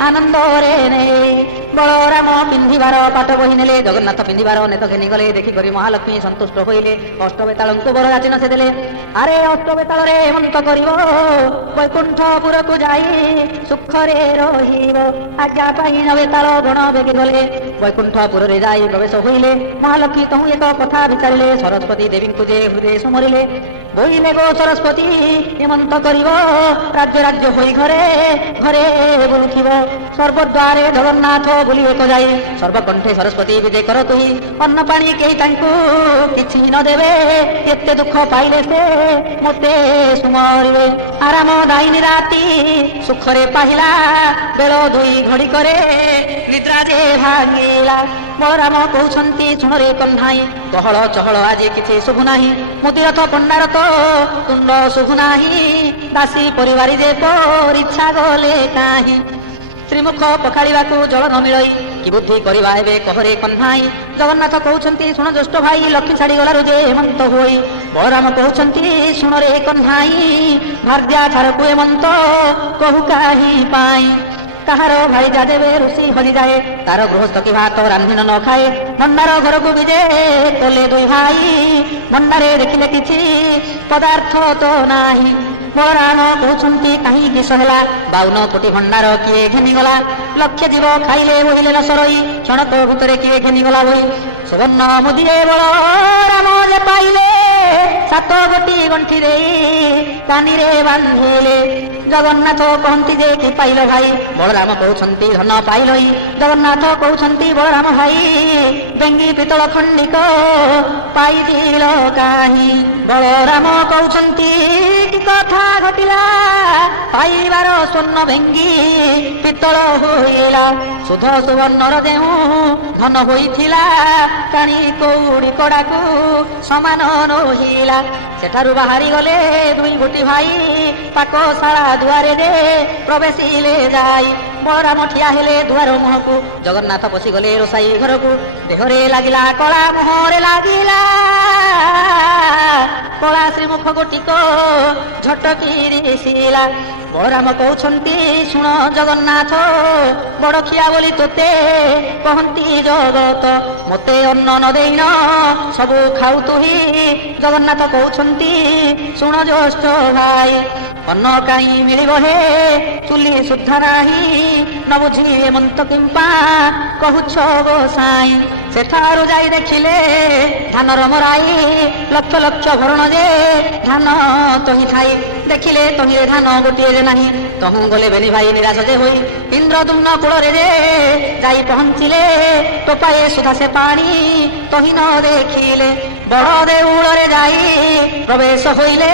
ଆନନ୍ଦରେ ନେଇ। ବଳରାମ ପିନ୍ଧିବାର ପାଟ ବହି ନେଲେ, ଜଗନ୍ନାଥ ପିନ୍ଧିବାର ନେତ ଘେନିଗଲେ। ଦେଖିକରି ମହାଲକ୍ଷ୍ମୀ ସନ୍ତୁଷ୍ଟ ହୋଇଲେ। ଅଷ୍ଟବେତାଳଙ୍କୁ ବରଯାଚନ ସେ ଦେଲେ। ଆରେ ଅଷ୍ଟବେତାଳରେ ହେମନ୍ତ କରିବ, ବୈକୁଣ୍ଠପୁରକୁ ଯାଇ ସୁଖରେ ରହିବ। ଆଜ୍ଞା ପାଇ ନବେତାଳ ଗଣ ବେଗି ଗଲେ। ବୈକୁଣ୍ଠପୁରରେ ଯାଇ ପ୍ରବେଶ ହୋଇଲେ। ମହାଲକ୍ଷ୍ମୀ ତହୁଁ ଏକ କଥା ବିଚାରିଲେ। ସରସ୍ୱତୀ ଦେବୀଙ୍କୁ ଯେ ହୃଦୟ ସୁମରିଲେ। ବୋଇଲେ ଗୋ ସରସ୍ୱତୀ ହେମନ୍ତ କରିବ, ରାଜ୍ୟ ରାଜ୍ୟ ହୋଇ ଘରେ ଘରେ ବୁଲୁଥିବ। ସର୍ବଦ୍ୱାରେ ଜଗନ୍ନାଥ ବୁଲି ଏକ ଯାଇ ସର୍ବକଣ୍ଠେ ସରସ୍ୱତୀ ବିଜେ କର ତୁହି। ଅନ୍ନ ପାଣି କେହି ତାଙ୍କୁ କିଛି ନ ଦେବେ, ଏତେ ଦୁଃଖ ପାଇଲେ ସେ ମୋତେ ସୁମରିବେ। ଆରାମ ଦାଇନି ରାତି ସୁଖରେ ପାହିଲା, ବେଳ 2 ଘଡ଼ିକରେ ନିଦ୍ରା ଯେ ଭାଙ୍ଗିଲା। ବଳରାମ କହୁଛନ୍ତି ଶୁଣରେ କହ୍ନାଇ, ଗହଳ ଚହଳ ଆଜି କିଛି ଶୁଭୁ ନାହିଁ। ମୁଦିରଥ ପଣ୍ଡାର ତ ତୁଣ୍ଡ ଶୁଭୁ ନାହିଁ। ଦାସୀ ପରିବାରୀ ଯେ ପରିଚ୍ଛା ଗଲେ କାହିଁ। ଶ୍ରୀମୁଖ ପଖାଳିବାକୁ ଜଳ ନ ମିଳଇ, କି ବୁଦ୍ଧି କରିବା ଏବେ କହରେ କହ୍ନାଇ। ଜଗନ୍ନାଥ କହୁଛନ୍ତି ଶୁଣ ଜ୍ୟେଷ୍ଠ ଭାଇ, ଲକ୍ଷ୍ମୀ ଛାଡ଼ିଗଲାରୁ ଯେ ହେମନ୍ତ ହୋଇ। ବଳରାମ କହୁଛନ୍ତି ଶୁଣରେ କହ୍ନାଇ, ଭାର୍ଯ୍ୟା ଛାରକୁ ହେମନ୍ତ କହୁ କାହିଁ ପାଇଁ। କାହାର ଭାଇଜା ଦେବେ ଋଷି ହଜିଯାଏ, ତାର ଗୃହସ୍ଥ କି ଭାତ ରାନ୍ଧିନ ନ ଖାଏ। ଭଣ୍ଡାର ଘରକୁ ବିଜେ କଲେ 2 ଭାଇ, ଭଣ୍ଡାରେ ଦେଖିଲେ କିଛି ପଦାର୍ଥ ତ ନାହିଁ। ବଳରାମ କହୁଛନ୍ତି କାହିଁ କିସ ହେଲା, 52 କୋଟି ଭଣ୍ଡାର କିଏ ଘେନିଗଲା। ଲକ୍ଷେ ଜୀବ ଖାଇଲେ ବୋହିଲେ ନ ସରଇ, କ୍ଷଣକ ଭିତରେ କିଏ ଘେନିଗଲା ବହି। ସୁବର୍ଣ୍ଣ ମୁଦିଏ ବଳରାମ ଯେ ପାଇଲେ, 7 ଗୋଟି ଗଣ୍ଠି ଦେଇ କାନିରେ ବାନ୍ଧିଲେ। ଜଗନ୍ନାଥ କହନ୍ତି ଯେ କି ପାଇଲ ଭାଇ, ବଳରାମ କହୁଛନ୍ତି ଧନ ପାଇଲଇ। ଜଗନ୍ନାଥ କହୁଛନ୍ତି ବଳରାମ ଭାଇ, ବେଙ୍ଗି ପିତଳ ଖଣ୍ଡିକ ପାଇଥିଲ କାହିଁ। ବଳରାମ କହୁଛନ୍ତି କି କଥା ଘଟିଲା, ପାଇବାର ସ୍ୱର୍ଣ୍ଣ ଭେଙ୍ଗି ପିତଳ ହୋଇଲା। ସୁଧ ସୁବର୍ଣ୍ଣର ଯେଉଁ ଧନ ହୋଇଥିଲା, କାଣି କଉଡ଼ି କଡ଼ାକୁ ସମାନ ରହିଲା। ସେଠାରୁ ବାହାରି ଗଲେ 2 ଗୋଟି ଭାଇ, ପାକଶାଳା ଦୁଆରେ ଯେ ପ୍ରବେଶିଲେ ଯାଇ। ବଳରାମ ଠିଆ ହେଲେ ଦୁଆର ମୁହଁକୁ, ଜଗନ୍ନାଥ ପଶିଗଲେ ରୋଷାଇ ଘରକୁ। ଦେହରେ ଲାଗିଲା କଳା, ମୁହଁରେ ଲାଗିଲା କଳା, ଶ୍ରୀମୁଖ ଗୋଟିକ ଝଟକିରି ଦିଶିଲା। ବଳରାମ କହୁଛନ୍ତି ଶୁଣ ଜଗନ୍ନାଥ, ବଡ଼ଖିଆ ବୋଲି ତୋତେ କହନ୍ତି ଜଗତ। ମୋତେ ଅନ୍ନ ନ ଦେଇନ ସବୁ ଖାଉ ତୁହି। ଜଗନ୍ନାଥ କହୁଛନ୍ତି ଶୁଣ ଜ୍ୟେଷ୍ଠ ଭାଇ, ଅନ୍ନ କାହିଁ ମିଳିବ ହେ, ଚୁଲି ସୁଦ୍ଧା ନାହିଁ। ନ ବୁଝି ହେମନ୍ତ କିମ୍ପା କହୁଛ ଗୋସାଇଁ। ସେଠାରୁ ଯାଇ ଦେଖିଲେ ଧାନର ମରାଇ, ଲକ୍ଷ ଲକ୍ଷ ଭରଣ ଯେ ଧାନ ତହି ଥାଇ। ଦେଖିଲେ ତହିରେ ଧାନ ଗୋଟିଏ ଯେ ନାହିଁ। ତହୁଁ ଗଲେ ବେନି ଭାଇ ନିରାଶ ଯେ ହୋଇ। ଇନ୍ଦ୍ରଦ୍ୟୁମ୍ନ କୂଳରେ ଯେ ଯାଇ ପହଞ୍ଚିଲେ, ଟୋପାଏ ସୁଧା ସେ ପାଣି ତହି ନ ଦେଖିଲେ। ବଡ଼ ଦେଉଳରେ ଯାଇ ପ୍ରବେଶ ହୋଇଲେ,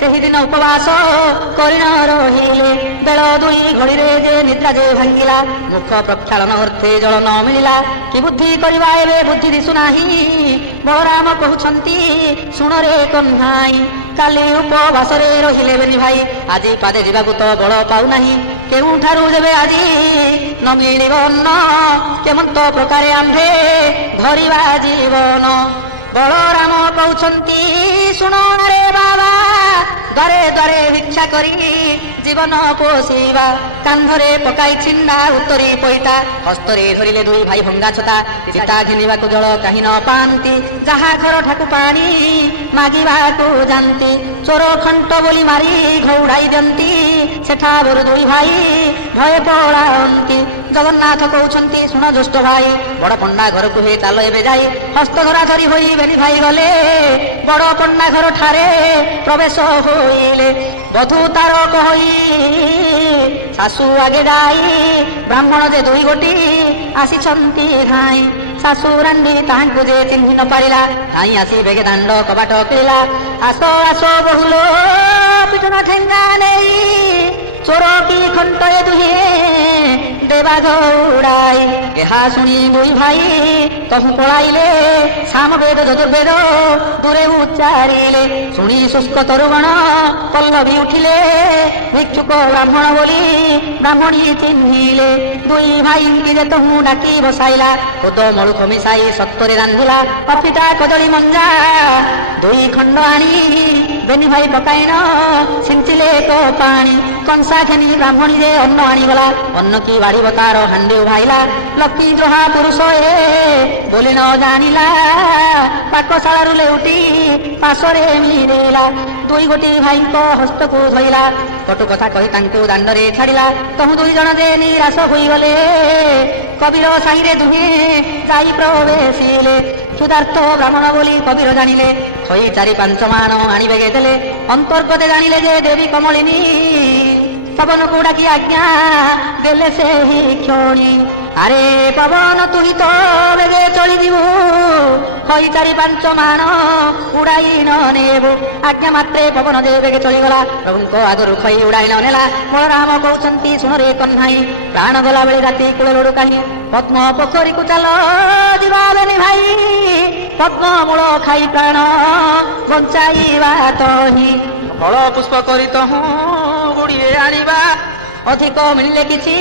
ସେହିଦିନ ଉପବାସ କରି ନ ରହିଲେ। ବେଳ 2 ଘଡ଼ିରେ ଯେ ନିଦ୍ରା ଯେ ଭାଙ୍ଗିଲା, ମୁଖ ପ୍ରକ୍ଷାଳନ ଅର୍ଥେ ଜଳ ନ ମିଳିଲା। କି ବୁଦ୍ଧି କରିବା ଏବେ ବୁଦ୍ଧି ଦିଶୁନାହିଁ। ବଳରାମ କହୁଛନ୍ତି ଶୁଣରେ କହ୍ନାଇ, କାଲି ଉପବାସରେ ରହିଲେ ବେନି ଭାଇ, ଆଜି ପାଦେ ଯିବାକୁ ତ ବଳ ପାଉନାହିଁ। କେଉଁଠାରୁ ଯେବେ ଆଜି ନ ମିଳିବ ଅନ୍ନ, କେମନ୍ତ ପ୍ରକାରେ ଆମ୍ଭେ ଧରିବା ଜୀବନ। ବଳରାମ କହୁଛନ୍ତି ଶୁଣ ରେ ବାବା, ଦ୍ୱାରେ ଦ୍ୱାରେ ଭିକ୍ଷା କରି ଜୀବନ ପୋଷିବା। କାନ୍ଧରେ ପକାଇ ଛିଣ୍ଡା ଉତ୍ତରୀ ପଇତା, ହସ୍ତରେ ଧରିଲେ 2 ଭାଇ ଭଙ୍ଗା ଛତା। ଚିତା ଘେନିବାକୁ ଜଳ କାହିଁ ନ ପାଆନ୍ତି, ଯାହା ଘର ଠାକୁ ପାଣି ମାଗିବାକୁ ଯାଆନ୍ତି। ଚୋର ଖଣ୍ଟ ବୋଲି ମାରି ଘଉଡ଼ାଇ ଦିଅନ୍ତି, ସେଠାରୁ 2 ଭାଇ ଭୟ ପଳାନ୍ତି। ଜଗନ୍ନାଥ କହୁଛନ୍ତି ଶୁଣ ଜ୍ୟେଷ୍ଠ ଭାଇ, ବଡ଼ ପଣ୍ଡା ଘରକୁ ହେ ଚାଲ ଏବେ ଯାଇ। ହସ୍ତ ଧରା ଧରି ହୋଇ ବେନି ଭାଇ ଗଲେ, ବଡ଼ ପଣ୍ଡା ଘର ଠାରେ ପ୍ରବେଶ ହୋଇଲେ। ବଧୂ ତାର କହି ଶାଶୁ ଆଗେ ଯାଇ, ବ୍ରାହ୍ମଣ ଯେ 2 ଗୋଟି ଆସିଛନ୍ତି ଧାଇଁ। ଶାଶୁ ରାଣ୍ଡି ତାହାଙ୍କୁ ଯେ ଚିହ୍ନି ନ ପାରିଲା, ଧାଇଁ ଆସି ବେଗେ ଦାଣ୍ଡ କବାଟ ପିଲା। ଆସ ଆସ ବହୁଲ ପିଟଣା ଠେଙ୍ଗା ନେଇ, ଚୋର କି ଖଣ୍ଟ ଏ ଦୁହେଁ ଦେବା ଗଉଡ଼ାଇ। ଏହା ଶୁଣି ଦୁଇ ଭାଇ ତହୁ ପଳାଇଲେ, ସାମବେଦ ଯଜୁର୍ବେଦ ଦୂରେ ଉଚ୍ଚାରିଲେ। ଶୁଣି ଶୁଷ୍କ ତରୁଗଣ ପଲ୍ଲବୀ ଉଠିଲେ, ଭିକ୍ଷୁକ ବ୍ରାହ୍ମଣ ବୋଲି ବ୍ରାହ୍ମଣୀ ଚିହ୍ନିଲେ। ଦୁଇ ଭାଇଙ୍କି ଯେ ତହୁ ଡାକି ବସାଇଲା, ପଦ ମଳୁଖ ମିଶାଇ ସତ୍ତରେ ରାନ୍ଧିଲା। ଅଫିଟା କଦଳୀ ମଞ୍ଜା ଦୁଇ ଖଣ୍ଡ ଆଣି ବେନି ଭାଇ ପକାଇନ ସିଞ୍ଚିଲେ ଏକ ପାଣି। କଂସା ଘେନି ବ୍ରାହ୍ମଣୀ ଯେ ଅନ୍ନ ଆଣିଗଲା, ଅନ୍ନ କି ବାଢ଼ିବ ତାର ହାଣ୍ଡି ଉଭାଇଲା। ଲକ୍ଷ୍ମୀ ଦ୍ରୋହା ପୁରୁଷ ଏ ବୋଲି ନ ଜାଣିଲା, ପାକଶାଳାରୁ ଲେଉଟି ପାଶରେ ମିଳିଲା। ଦୁଇ ଗୋଟି ଭାଇଙ୍କ ହସ୍ତକୁ ଧଇଲା, କଟୁ କଥା କହି ତାଙ୍କୁ ଦାଣ୍ଡରେ ଛାଡ଼ିଲା। ତହୁ ଦୁଇ ଜଣ ଯେ ନିରାଶ ହୋଇଗଲେ, କବିର ସାହିରେ ଦୁହେଁ ଯାଇ ପ୍ରବେଶିଲେ। କ୍ଷୁଧାର୍ଥ ବ୍ରାହ୍ମଣ ବୋଲି କବିର ଜାଣିଲେ, ଖଇ 4-5 ମାଣ ଆଣିବେଗେ ଦେଲେ। ଅନ୍ତର୍ଗତେ ଜାଣିଲେ ଯେ ଦେବୀ କମଳିନୀ, ପବନକୁ ଡାକି ଆଜ୍ଞା ଦେଲେ ସେହି କ୍ଷଣି। ଆରେ ପବନ ତୁହି ତ ବେଗେ ଚଳିଯିବୁ, ଖଇ 4-5 ମାଣ ଉଡ଼ାଇ ନ ନେବୁ। ଆଜ୍ଞା ମାତ୍ରେ ପବନ ଯେ ବେଗେ ଚଳିଗଲା, ପ୍ରଭୁଙ୍କ ଆଗରୁ ଖଇ ଉଡ଼ାଇ ନ ନେଲା। ବଳରାମ କହୁଛନ୍ତି ଶୁଣରେ କହ୍ନାଇ, ପ୍ରାଣ ଗଲାବେଳେ ରାତି କୂଳରୁ କାହିଁ। ପଦ୍ମ ପୋଖରୀକୁ ଚାଲ ଯିବା ବେନି ଭାଇ, ପଦ୍ମ ମୂଳ ଖାଇ ପ୍ରାଣ ବଞ୍ଚାଇବା ତହିଁ। ଫଳ ପୁଷ୍ପ କରି ତହୁଁ ଗୁଡ଼ିଏ ଆଣିବା, ଅଧିକ ମିଳିଲେ କିଛି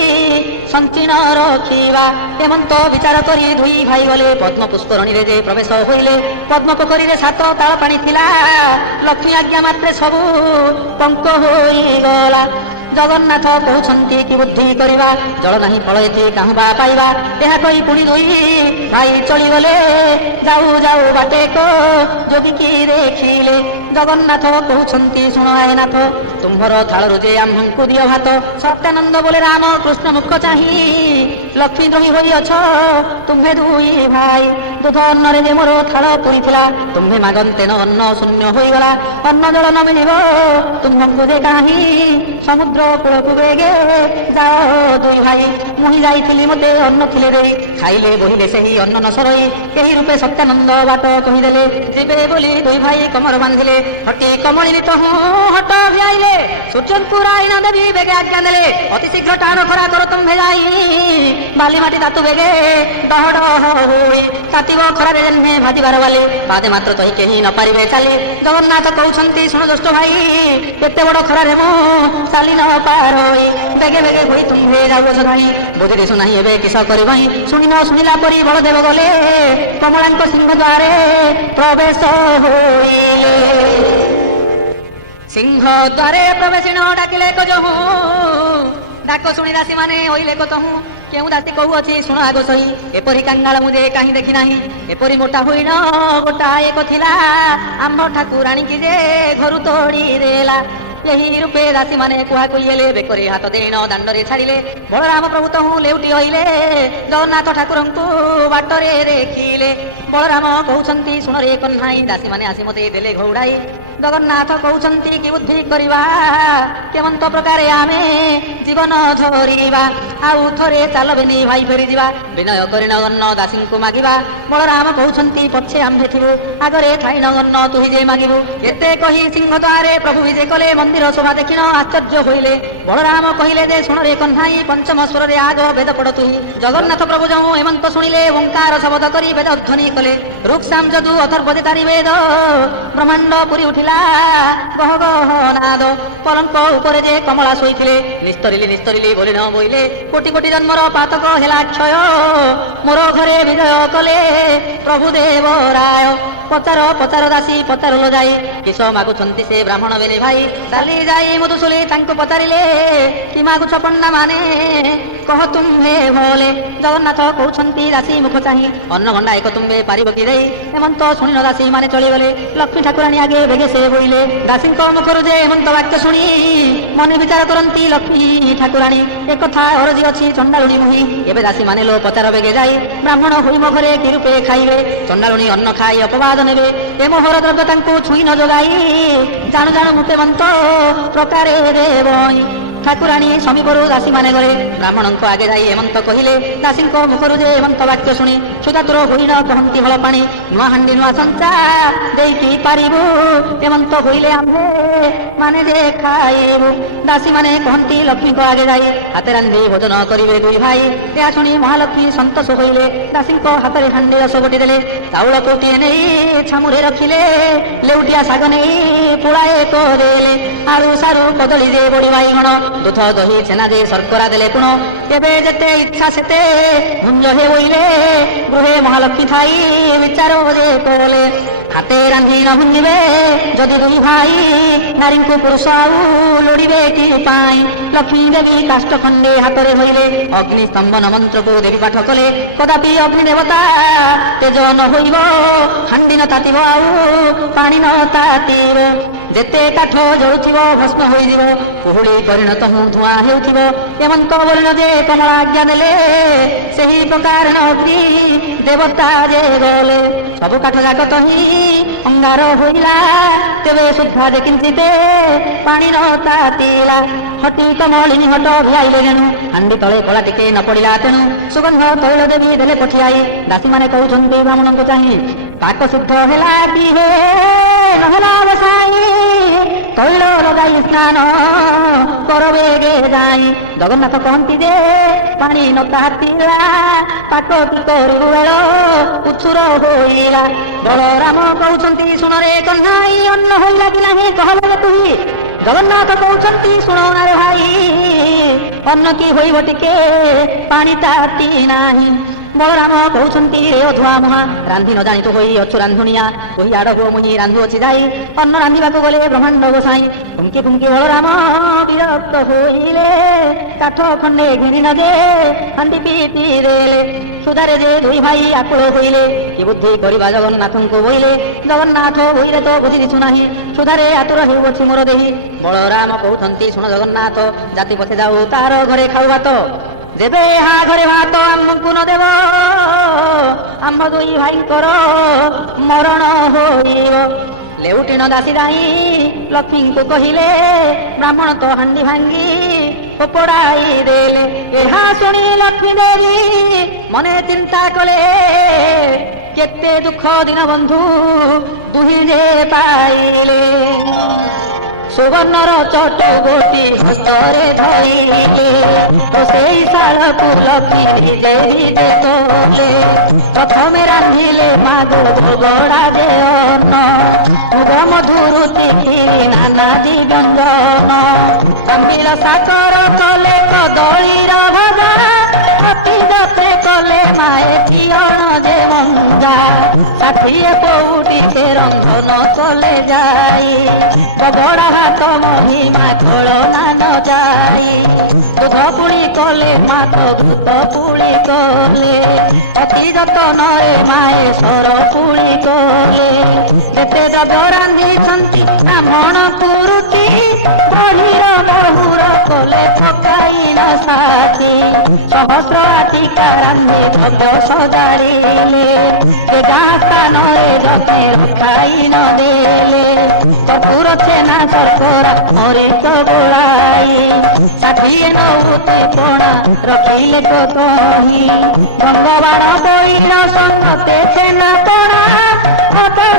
ସଞ୍ଚିନ ରଖିବା। ଏମନ୍ତ ବିଚାର କରି ଦୁଇ ଭାଇ ଗଲେ, ପଦ୍ମ ପୁଷ୍କରଣୀରେ ଯେ ପ୍ରବେଶ ହୋଇଲେ। ପଦ୍ମ ପୋଖରୀରେ 7 ତାଳ ପାଣି ଥିଲା, ଲକ୍ଷ୍ମୀ ଆଜ୍ଞା ମାତ୍ରେ ସବୁ ପଙ୍କ ହୋଇଗଲା। ଜଗନ୍ନାଥ କହୁଛନ୍ତି କି ବୁଦ୍ଧି କରିବା, ଜଳ ନାହିଁ ଫଳ ଏଠି କାହୁଁ ବା ପାଇବା। ଏହା କହି ପୁଣି ଦୁଇ ଭାଇ ଚଳିଗଲେ, ଯାଉ ଯାଉ ବାଟେକ ଯୋଗିକି ଦେଖିଲେ। ଜଗନ୍ନାଥ କହୁଛନ୍ତି ଶୁଣ ଆୟନାଥ, ତୁମ୍ଭର ଥାଳରୁ ଯେ ଆମ୍ଭଙ୍କୁ ଦିଅ ଭାତ। ସତ୍ୟାନନ୍ଦ ବୋଲେ ରାମ କୃଷ୍ଣ ମୁଖ ଚାହିଁ, ଲକ୍ଷ୍ମୀ ଦ୍ରୋହୀ ହୋଇଅଛ ତୁମ୍ଭେ ଦୁଇ ଭାଇ। ଦୁଧ ଅନ୍ନରେ ଯେ ମୋର ଥାଳ ପୁରିଥିଲା, ତୁମ୍ଭେ ମାଗନ୍ତେନ ଅନ୍ନ ଶୂନ୍ୟ ହୋଇଗଲା। ଅନ୍ନ ଜଳ ନ ମିଳିବ ତୁମ୍ଭଙ୍କୁ ଯେ କାହିଁ, ସମୁଦ୍ର କୂଳକୁ ବେଗେ ଯାଅ ଦୁଇ ଭାଇ। ମୁହିଁ ଯାଇଥିଲି ମୋତେ ଅନ୍ନ ଥିଲେ ଦେଇ, ଖାଇଲେ ବୋହିଲେ ସେହି ଅନ୍ନ ନ ସରଇ। ଏହି ରୂପେ ସତ୍ୟାନନ୍ଦ ବାଟ କହିଦେଲେ, ଯିବେ ବୋଲି ଦୁଇ ଭାଇ କମର ବାନ୍ଧିଲେ। ହଟି କମଳିନୀ ତହୁଁ ହଟ ଭିଆଇଲେ, ସୂର୍ଯ୍ୟଙ୍କୁ ରାଇଣ ଦେବୀ ବେଗେ ଆଜ୍ଞା ଦେଲେ। ଅତି ଶୀଘ୍ର ଟାଣ ଖରା କର ତୁମ୍ଭେ ଯାଇ, ବାଲି ମାଟି ତାତୁ ବେଗେ ଡହ ଡହ ହୋଇ। ତାତିବ ଖରାରେ ଜନ୍ମେ ଭାଜିବାର ବାଲି, ବାଦେ ମାତ୍ର ତହି କେହି ନ ପାରିବେ ଚାଲି। ଜଗନ୍ନାଥ କହୁଛନ୍ତି ଶୁଣ ଦୁଷ୍ଟ ଭାଇ, କେତେ ବଡ଼ ଖରାରେ ମୁଁ ଚାଲି ନ ପାରଇ। ବେଗେ ବେଗେ ହୋଇ ତୁମ୍ଭେ ଯାଉଅଛ ଧାଇଁ, ବୁଝି ଦିଶୁ ନାହିଁ ଏବେ କିସ କରିବାଇଁ। ଶୁଣି ନ ଶୁଣିଲା ପରି ବଳଦେବ ଗଲେ, କମଳାଙ୍କ ସିଂହ ଦ୍ୱାରେ ପ୍ରବେଶ ହୋଇଲେ। ସିଂହ ଦ୍ୱାରେ ପ୍ରବେଶିଣ ଡାକିଲେ କଜହୁଁ, ଡାକ ଶୁଣି ଦାସୀ ମାନେ ହୋଇଲେ କତହୁଁ। କେଉଁ ଦାସୀ କହୁଅଛି ଶୁଣ ଆଗ ସହି, ଏପରି କାଙ୍ଗାଳ ମୁଁ ଯେ କାହିଁ ଦେଖି ନାହିଁ। ଏପରି ମୋଟା ହୋଇନ ଗୋଟାଏ ଏକ ଥିଲା, ଆମ୍ଭ ଠାକୁରାଣୀକି ଯେ ଘରୁ ତୋଡ଼ି ଦେଲା। ଏହି ରୂପେ ଦାସୀ ମାନେ କୁହା କହିଲେ, ବେକରେ ହାତ ଦେଇଣ ଦାଣ୍ଡରେ ଛାଡ଼ିଲେ। ବଳରାମ ପ୍ରଭୁ ତହୁଁ ଲେଉଟି ରହିଲେ, ଜଗନ୍ନାଥ ଠାକୁରଙ୍କୁ ବାଟରେ ଦେଖିଲେ। ବଳରାମ କହୁଛନ୍ତି ଶୁଣରେ କହ୍ନାଇ, ଦାସୀ ମାନେ ଆସି ମୋତେ ଦେଲେ ଘଉଡ଼ାଇ। ଜଗନ୍ନାଥ କହୁଛନ୍ତି କି ବୁଦ୍ଧି କରିବା, କେମନ୍ତ ପ୍ରକାରେ ଆମେ ଜୀବନ ଧରିବା। ଆଉ ଥରେ ଚାଲ ବେନି ଭାଇ ଫେରିଯିବା, ବିନୟ କରି ଅନ୍ନ ଦାସୀଙ୍କୁ ମାଗିବା। ବଳରାମ କହୁଛନ୍ତି ପଛେ ଆମ୍ଭେ ଥିବୁ, ଆଗରେ ଥାଇ ଅନ୍ନ ତୁହି ଯେ ମାଗିବୁ। ଏତେ କହି ସିଂହ ଦ୍ୱାରେ ପ୍ରଭୁ ବିଜେ କଲେ, ମନ୍ଦିର ଶୋଭା ଦେଖିନ ଆଶ୍ଚର୍ଯ୍ୟ ହୋଇଲେ। ବଳରାମ କହିଲେ ଯେ ଶୁଣରେ କହ୍ନାଇ, ପଞ୍ଚମ ସ୍ୱରରେ ଆଗ ବେଦ ପଢ଼ ତୁହି। ଜଗନ୍ନାଥ ପ୍ରଭୁ ଯେଉଁ ଏମନ୍ତ ଶୁଣିଲେ, ଓଙ୍କାର ଶବଦ କରି ବେଦ ଧ୍ୱନି କଲେ। ଋକ୍ସାମ ଯଦୁ ଅଥର୍ବ ଯେ ତାରି ବେଦ, ବ୍ରହ୍ମାଣ୍ଡ ପୁରି ଉଠିଲା ଗହ ଗହ ନାଦ। ପଲଙ୍କ ଉପରେ ଯେ କମଳା ଶୋଇଥିଲେ, ନିସ୍ତରିଲି ନିସ୍ତରିଲି ବୋଲି ନ ବୋଇଲେ। କୋଟି କୋଟି ଜନ୍ମର ପାତକ ହେଲା କ୍ଷୟ, ମୋର ଘରେ ବିଜୟ କଲେ ପ୍ରଭୁ ଦେବ ରାୟ। ପଚାର ପଚାର ଦାସୀ ପଚାରଲ ଯାଇ, କିସ ମାଗୁଛନ୍ତି ସେ ବ୍ରାହ୍ମଣ ବେଲେ ଭାଇ। ଚାଲି ଯାଇ ମଧୁଶୂଲି ତାଙ୍କୁ ପଚାରିଲେ, କି ମାଗୁଛ ପଣ୍ଡା ମାନେ କହ ତୁମ୍ଭେ ଭଲେ। ଜଗନ୍ନାଥ କହୁଛନ୍ତି ଦାସୀ ମୁଖ ଚାହିଁ, ଅନ୍ନ ଭଣ୍ଡା ଏକ ତୁମ୍ଭେ ପାରିବ କି ଦେଇ। ଏମନ୍ତ ଶୁଣିନ ଦାସୀ ମାନେ ଚଳିଗଲେ, ଲକ୍ଷ୍ମୀ ଠାକୁରାଣୀ ଆଗେ ବେଗେ ସେ ବୋଇଲେ। ଦାସୀଙ୍କ ମୁଖରୁ ଯେ ଏମନ୍ତ ବାକ୍ୟ ଶୁଣି ମନେ ବିଚାର କରନ୍ତି ଲକ୍ଷ୍ମୀ ଠାକୁରାଣୀ। ଏକଥା ଅରଜି ଅଛି ଚଣ୍ଡାଳୁଣୀ ମୁହିଁ, ଏବେ ଦାସୀ ମାନେ लो ପଚାର ବେଗେ ଯାଇ। ବ୍ରାହ୍ମଣ ହୋଇ ମୋ ଘରେ କି ରୂପେ ଖାଇବେ, ଚଣ୍ଡାଳୁଣୀ ଅନ୍ନ ଖାଇ ଅପବାଦ ନେବେ। ଏ ମୋହର ଦ୍ରବ୍ୟ ତାଙ୍କୁ ଛୁଇଁ ନ ଯୋଗାଇ, ଜାଣୁ ଜାଣୁ ମୁତେ ମନ୍ତ ପ୍ରକାରେ ଦେବଇଁ। ଠାକୁରାଣୀ ସମୀପରୁ ଦାସୀମାନେ ଗଲେ। ବ୍ରାହ୍ମଣଙ୍କ ଆଗେ ଯାଇ ଏମନ୍ତ କହିଲେ। ଦାସୀଙ୍କ ମୁଖରୁ ଯେ ଏମନ୍ତ ବାକ୍ୟ ଶୁଣି ସୁଦାତୁର ହୋଇନ କହନ୍ତି ହଳ ପାଣି ନୂଆ ହାଣ୍ଡି ନୂଆ ସଞ୍ଚା ଦେଇକି ପାରିବୁ ଏମନ୍ତ କହିଲେ ଆମ୍ଭେ ମାନେ ଯେ ଖାଇବୁ। ଦାସୀମାନେ କହନ୍ତି ଲକ୍ଷ୍ମୀଙ୍କ ଆଗେ ଯାଇ ହାତେ ରାନ୍ଧି ଭୋଜନ କରିବେ ଦୁଇ ଭାଇ। ଏହା ଶୁଣି ମହାଲକ୍ଷ୍ମୀ ସନ୍ତୋଷ ହୋଇଲେ। ଦାସୀଙ୍କ ହାତରେ ହାଣ୍ଡି ରସ ଗୋଟି ଦେଲେ। ଚାଉଳ କୋଟିଏ ନେଇ ଛାମୁରେ ରଖିଲେ। ଲେଉଟିଆ ଶାଗ ନେଇ ପୁଳାଏ କରିଲେ। ଆଳୁ ସାରୁ କଦଳୀ ଦେ ବଡ଼ି ବାଇଗଣ ଦୁଧ ଦହି ଛେନା ଦେ ଶର୍କରା ଦେଲେ ପୁଣ। ଏବେ ଯେତେ ଇଚ୍ଛା ସେତେ ଭୁଞ୍ଜ ହେ ବୋଇଲେ। ଗୃହେ ମହାଲକ୍ଷ୍ମୀ ଥାଇ ବିଚାର ଯେ କଲେ ହାତେ ରାନ୍ଧି ନ ଭୁଞ୍ଜିବେ ଯଦି ଦୁଇ ଭାଇ ନାରୀଙ୍କୁ ପୁରୁଷ ଆଉ ଲୋଡ଼ିବେ କି ପାଇଁ। ଲକ୍ଷ୍ମୀ ଦେବୀ କାଷ୍ଠ ଖଣ୍ଡେ ହାତରେ ହୋଇଲେ। ଅଗ୍ନି ସ୍ତମ୍ଭନ ମନ୍ତ୍ରକୁ ଦେବୀ ପାଠ କଲେ। କଦାପି ଅଗ୍ନି ଦେବତା ତେଜ ନ ହୋଇବ ହାଣ୍ଡି ନ ତାତିବ ଆଉ ପାଣି ନ ତାତିବ। ଯେତେ କାଠ ଜଳୁଥିବ ଭସ୍ମ ହୋଇଯିବ କୁହୁଳି ପରିଣତ ଧୂଆଁ ହେଉଥିବ। ଏମନ୍ତ ବୋଲିନ ଯେ କମଳା ଆଜ୍ଞା ଦେଲେ ସେହି ପ୍ରକାର ଅଗ୍ନି ଦେବତା ଯେ ଗଲେ। ସବୁ କାଠ ଯାକ ତ ହିଁ ଅଙ୍ଗାର ହୋଇଲା। ତେବେ ସୁଦ୍ଧା ଯେ କିଞ୍ଚିତେ ପାଣି ନ ତାତିଲା। ହଟି କମଳିନୀ ହଟ ଭିଆଇଲେ ଯେଣୁ ହାଣ୍ଡି ତଳେ କଳା ଟିକେ ନ ପଡ଼ିଲା ତେଣୁ ସୁଗନ୍ଧ ତୈଳ ଦେବୀ ଦେଲେ ପଠିଆଇ। ଦାସୀମାନେ କହୁଛନ୍ତି ବ୍ରାହ୍ମଣଙ୍କୁ ଚାହିଁ ପାକ ଶୁଦ୍ଧ ହେଲା କି ହେ ନହେଲା ବସାଇ ତୈଳ ଲଗାଇ ସ୍ନାନ କରବେ गे ଯାଇ। ଜଗନ୍ନାଥ କହନ୍ତି ଯେ ପାଣି ନ ତାତିଲା ପାକ କି କରିବୁ ବେଳ ଉଛୁର ହୋଇଲା। ବଳରାମ କହୁଛନ୍ତି ଶୁଣରେ କହ୍ନାଇ ଅନ୍ନ ହୋଇଲା କି ନାହିଁ କହଲେ ତୁହି। ଜଗନ୍ନାଥ କହୁଛନ୍ତି ଶୁଣ ନାରେ ଭାଇ ଅନ୍ନ କି ହୋଇବ ଟିକେ ପାଣି ତାତି ନାହିଁ। ବଳରାମ କହୁଛନ୍ତି ରେ ଅଧୁଆ ମୁହାଁ ରାନ୍ଧି ନ ଜାଣି ତୁ ହୋଇ ଅଛୁ ରାନ୍ଧୁଣିଆ କହି ଆଡ଼କୁ ମୁହିଁ ରାନ୍ଧୁଅଛି ଯାଇ। ଅନ୍ନ ରାନ୍ଧିବାକୁ ଗଲେ ବ୍ରହ୍ମାଣ୍ଡ ଗୋସାଇଁ ଫୁଙ୍କି ଫୁଙ୍କି ବଳରାମ ବିରକ୍ତ ହୋଇଲେ। କାଠ ଖଣ୍ଡେ ଘିଣି ନ ଦେ ହାଣ୍ଡି ପିଟି ଦେଲେ। ସୁଧାରେ ଯେ ଦୁଇ ଭାଇ ଆକୁଳ ହୋଇଲେ କି ବୁଦ୍ଧି କରିବା ଜଗନ୍ନାଥଙ୍କୁ ବୋଇଲେ। ଜଗନ୍ନାଥ ବୋଇଲେ ତ ବୁଝି ଦିଶୁ ନାହିଁ ସୁଧାରେ ଆତୁର ହେଉଅଛି ମୋର ଦେହି। ବଳରାମ କହୁଛନ୍ତି ଶୁଣ ଜଗନ୍ନାଥ ଜାତି ପଛେ ଯାଉ ତାର ଘରେ ଖାଉ ଭାତ। ଯେବେ ଏହା ଘରେ ଭାତ ଆମକୁ ନ ଦେବ ଆମ୍ଭ ଦୁଇ ଭାଇଙ୍କର ମରଣ ହୋଇବ। ଲେଉଟିଣ ଦାସୀ ଯାଇ ଲକ୍ଷ୍ମୀଙ୍କୁ କହିଲେ ବ୍ରାହ୍ମଣ ତ ହାଣ୍ଡି ଭାଙ୍ଗି ଫୋପଡ଼ାଇ ଦେଲେ। ଏହା ଶୁଣି ଲକ୍ଷ୍ମୀ ଦେବୀ ମନେ ଚିନ୍ତା କଲେ କେତେ ଦୁଃଖ ଦିନ ବନ୍ଧୁ ଦୁହିଁ ଯେ ପାଇଲେ। ସୁବର୍ଣ୍ଣର ଚଟୁ ଗୋଟି ହସ୍ତରେ ଧରିଲେ ସେଇ ଶାଳକୁ ଲକ୍ଷ୍ମୀ ଭିଜେ ଭିଜେ ତୋଳେ। ପ୍ରଥମେ ରାନ୍ଧିଲେ ମାଗୋ ଭୋଗଡ଼ା ଯେ ଅନ୍ନ ମୁଗ ମଧୁରୁତି ନାନାଦି ବ୍ୟଞ୍ଜନ। ଆମ୍ବିଳ ସାକର କଲେ କଦଳୀର ଭଜା ଅତି ଯତ୍ନେ କଲେ ମାଏ ପିଅଣ ଯେ ମଞ୍ଜା। ଷାଠିଏ ପଉଟିକେ ରନ୍ଧନ କଲେ ଯାଇ ବଗଡ଼ା ଭାତ ମହିମା ଖଳନା ନ ଯାଇ। ଦୁଧ ପୁଳି କଲେ ମାତ ଭୂତ ପୁଳି କଲେ ଅତି ଯତନରେ ମାଏ ସର ପୁଳି କଲେ। ଯେତେ ଦ୍ରବ୍ୟ ରାନ୍ଧିଛନ୍ତି ବ୍ରାହ୍ମଣ ପୁରୁଟି ବଢ଼ିର ବହୁର କଲେ ପକାଇ ନ ସାଥି। ସହସ୍ର ଆଟିକା ରାନ୍ଧି ଦ୍ରବ୍ୟ ସଜାଡ଼ିଲେ ଏ ଗାଁ ସ୍ଥାନରେ ଯତ୍ନେ ରଖାଇ ନ ଦେଲେ। କର୍ପୂର ଛେନା ଶର୍କରା ମରିଚ ଗୋଳାଇ 60 ନଉତି ପଣା ରଖିଲେ ତ କହି। ଭଙ୍ଗବାଣ ବଇଳ ସଙ୍ଗତେ ଛେନା ପଣା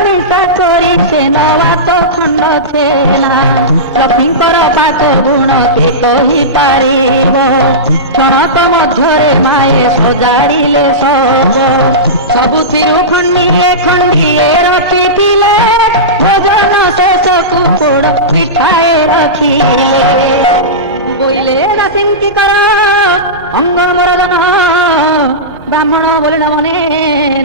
ମିଶା କରି ଛେନ ଭାତ ଖଣ୍ଡ ଛେନା। ଲକ୍ଷ୍ମୀଙ୍କର ପାକ ଗୁଣ କେ କହିପାରିବ କ୍ଷଣକ ମଧ୍ୟରେ ମାଏ ସଜାଡ଼ିଲେ ସବୁଥିରୁ ଖଣ୍ଡିଏ ଖଣ୍ଡିଏ ରଖିଥିଲେ ଭୋଜନ ଶେଷକୁ ପୋଡ଼ ପିଠାଏ ରଖିଲେ। ବୋଇଲେ ଦାସୀଙ୍କି କର ଅଙ୍ଗ ମରଦନ ବ୍ରାହ୍ମଣ ବୋଲିଣ ମନେ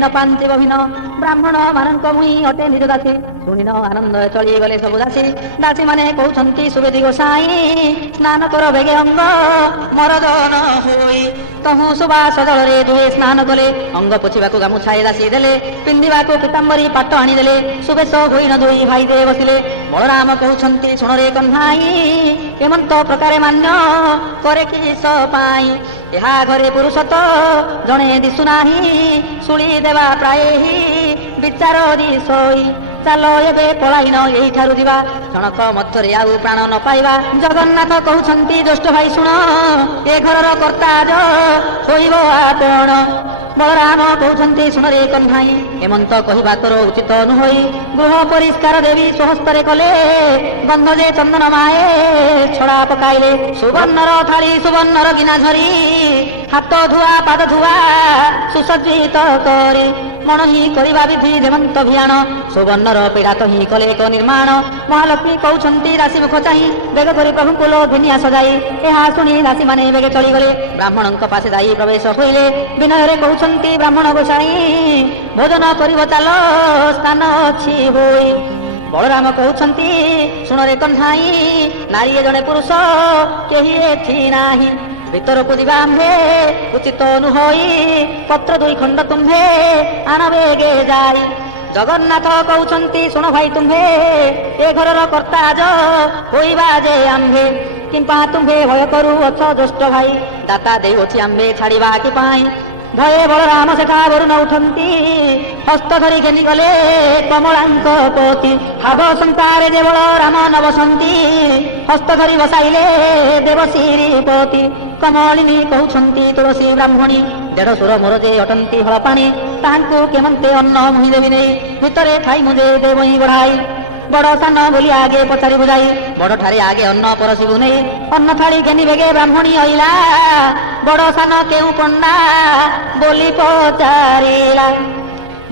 ନ ପାନ୍ତି ବଭିନ। ବ୍ରାହ୍ମଣ ମାନଙ୍କ ମୁଇଁ ଅଟେ ନିଜ ଦାସୀ ଶୁଣିନ ଆନନ୍ଦ ଚଳିଗଲେ ସବୁ ଦାସୀ। ଦାସୀ ମାନେ କହୁଛନ୍ତି ସୁବେଦୀ ଗୋସାଇଁ ସ୍ନାନ କର ବେଗେ ଅଙ୍ଗ ମରଦନ ହୋଇ। ତହୁଁ ସୁବାସ ଜଳରେ ଦୁହେଁ ସ୍ନାନ କଲେ। ଅଙ୍ଗ ପୋଛିବାକୁ ଗାମୁଛାଏ ଦାସୀ ଦେଲେ ପିନ୍ଧିବାକୁ ପୀତାମ୍ବରୀ ପାଟ ଆଣିଦେଲେ। ସୁବେଶ ହୋଇନ ଦୁଇ ଭାଇ ଦେ ବସିଲେ। ବଳରାମ କହୁଛନ୍ତି ଶୁଣରେ କହ୍ନାଇ ଏମନ୍ତ ପ୍ରକାରେ ମାନ୍ୟ କରେ କିସ ପାଇଁ। ଏହା ଘରେ ପୁରୁଷ ତ ଜଣେ ଦିଶୁନାହିଁ ଶୁଳି ଦେବା ପ୍ରାୟ ବିଚାର ଦିଶୋଇ। ଚାଲ ଏବେ ପଳାଇନ ଏଇଠାରୁ ଯିବା। ଜଣକ ମଧ୍ୟରେ ଆଉ ପ୍ରାଣ ନ ପାଇବା। ଜଗନ୍ନାଥ କହୁଛନ୍ତି ଜ୍ୟେଷ୍ଠ ଭାଇ ଶୁଣ, ଏ ଘରର କର୍ତ୍ତା ଶୋଇବ ଆପଣ। ବଳରାମ କହୁଛନ୍ତି ଶୁଣରେ କହ୍ନାଇ, ଏମନ୍ତ କହିବା ତୋର ଉଚିତ ନୁହଁ। ଗୃହ ପରିଷ୍କାର ଦେବୀ ସ୍ୱହସ୍ତରେ କଲେ, ଗନ୍ଧ ଯେ ଚନ୍ଦନ ମାଏ ଛଡ଼ା ପକାଇଲେ। ସୁବର୍ଣ୍ଣର ଥାଳି ସୁବର୍ଣ୍ଣର ଗିନା ଝରି, ହାତ ଧୁଆ ପାଦ ଧୁଆ ସୁସଜ୍ଜିତ କରି, ମଣ ହିଁ କରିବା ବିଧି ଦେବନ୍ତ ଭିଆଣ। ସୁବର୍ଣ୍ଣର ପୀଡ଼ାତ ହିଁ କଲେ ଏକ ନିର୍ମାଣ। ମହାଲକ୍ଷ୍ମୀ କହୁଛନ୍ତି ରାଶି ମୁଖ ଚାହିଁ, ବେଗ କରି ପ୍ରଭୁଙ୍କୁ ଲୋ ଘେନିଆ ସଜାଇ। ଏହା ଶୁଣି ଦାସୀମାନେ ବେଗେ ଚଳିଗଲେ। ବ୍ରାହ୍ମଣଙ୍କ ପାଶେ ଯାଇ ପ୍ରବେଶ ହୋଇଲେ। ବିନୟରେ କହୁଛନ୍ତି ବ୍ରାହ୍ମଣ ଗୋସାଇଁ, ଭୋଜନ କରିବ ଚାଲ ସ୍ଥାନ ଅଛି ହୋଇ। ବଳରାମ କହୁଛନ୍ତି ଶୁଣରେ କହ୍ନାଇ, ନାରୀ ଏ ଜଣେ ପୁରୁଷ କେହି ଏଠି ନାହିଁ। ଭିତରକୁ ଯିବା ଆମ୍ଭେ ଉଚିତ ନୁହଁ। ପତ୍ର ଦୁଇ ଖଣ୍ଡ ତୁମ୍ଭେ ଆଣ ବେଗେ ଯାଇ। ଜଗନ୍ନାଥ କହୁଛନ୍ତି ଶୁଣ ଭାଇ ତୁମ୍ଭେ, ଏ ଘରର କର୍ତ୍ତା ହୋଇବା ଯେ ଆମ୍ଭେ। କିମ୍ପା ତୁମ୍ଭେ ଭୟ କରୁ ଅଛ ଜ୍ୟେଷ୍ଠ ଭାଇ, ଦାତା ଦେଉଅଛି ଆମ୍ଭେ ଛାଡ଼ିବା କି ପାଇଁ। ଭୟେ ବଳରାମ ସେଠା ବରୁଣ ଉଠନ୍ତି, ହସ୍ତ ଧରି ଘେନି ଗଲେ କମଳାଙ୍କ ପତି। ଭାବ ସଂସାରେ ଯେ ବଳରାମ ନ ବସନ୍ତି, ହସ୍ତ ଧରି ବସାଇଲେ ଦେବଶ୍ରୀପତି। କମଳିନୀ କହୁଛନ୍ତି ତୁଳସୀ ବ୍ରାହ୍ମଣୀ, ଦେଢ଼ଶୁର ମୋର ଯେ ଅଟନ୍ତି ହଳ ପାଣି। ତାହାଙ୍କୁ କେମନ୍ତେ ଅନ୍ନ ମୁହିଁ ଦେବି ନେଇ, ଭିତରେ ଖାଇ ମୁଁ ଯେ ଦେବଇଁ ବଢ଼ାଇ। ବଡ଼ ସାନ ବୋଲି ଆଗେ ପଚାରି ବୁଝାଇ, ବଡ଼ ଠାରେ ଆଗେ ଅନ୍ନ ପରସିବୁ ନେଇ। ଅନ୍ନ ଥାଳି ଘେନି ବେଗେ ବ୍ରାହ୍ମଣୀ ଅଇଲା, ବଡ଼ ସାନ କେଉଁ ପଣ୍ଡା ବୋଲି ପଚାରିଲା।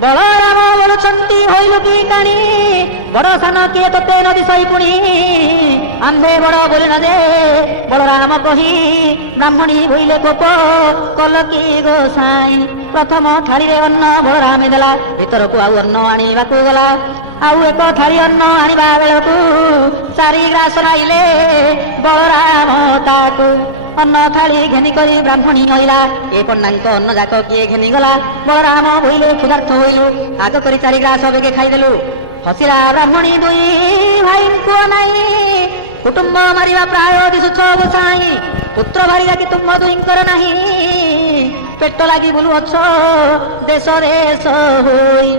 ବଳରାମ ବୋଲୁଛନ୍ତି ହୋଇଲୁ କି କାଣି, ବଡ଼ ସାନ କିଏ ତୋତେ ନଦୀ ସହି ପୁଣି। ଆମ୍ଭେ ବଡ଼ ବୋଲି ନ ଯେ ବଳରାମ କହି, ବ୍ରାହ୍ମଣୀ ଭୋଇଲେ କୋପ କଲ କି ଗୋସାଇଁ। ପ୍ରଥମ ଥାଳିରେ ଅନ୍ନ ବଳରାମେ ଦେଲା, ଭିତରକୁ ଆଉ ଅନ୍ନ ଆଣିବାକୁ ଗଲା। ଆଉ ଏକ ଥାଳି ଅନ୍ନ ଆଣିବା ବେଳକୁ ଚାରି ଗ୍ରାସ ନାଇଲେ ବଳରାମ ତାକୁ। ଅନ୍ନ ଥାଳି ଘେନି କରି ବ୍ରାହ୍ମଣୀ ଅଇଲା, ଏ ପଣ୍ଡାଙ୍କ ଅନ୍ନ ଯାକ କିଏ ଘେନିଗଲା। ବଳରାମ ବୋଇଲେ କ୍ଷୁଧାର୍ଥ ହୋଇଲୁ, ଆଗ କରି ଚାରି ଗ୍ରାସ ବେଗେ ଖାଇଦେଲୁ। ହସିଲା ବ୍ରାହ୍ମଣୀ ଦୁଇ ଭାଇଙ୍କୁ ନାହିଁ, କୁଟୁମ୍ବ ମାରିବା ପ୍ରାୟ ଦିଶୁଛ ଗୋସାଇଁ। ପୁତ୍ର ଭାରି ଯାକି ତୁମ ଦୁହିଁଙ୍କର ନାହିଁ, ପେଟ ଲାଗି ବୁଲୁ ଅଛ ଦେଶ ଦେଶ ହୋଇ।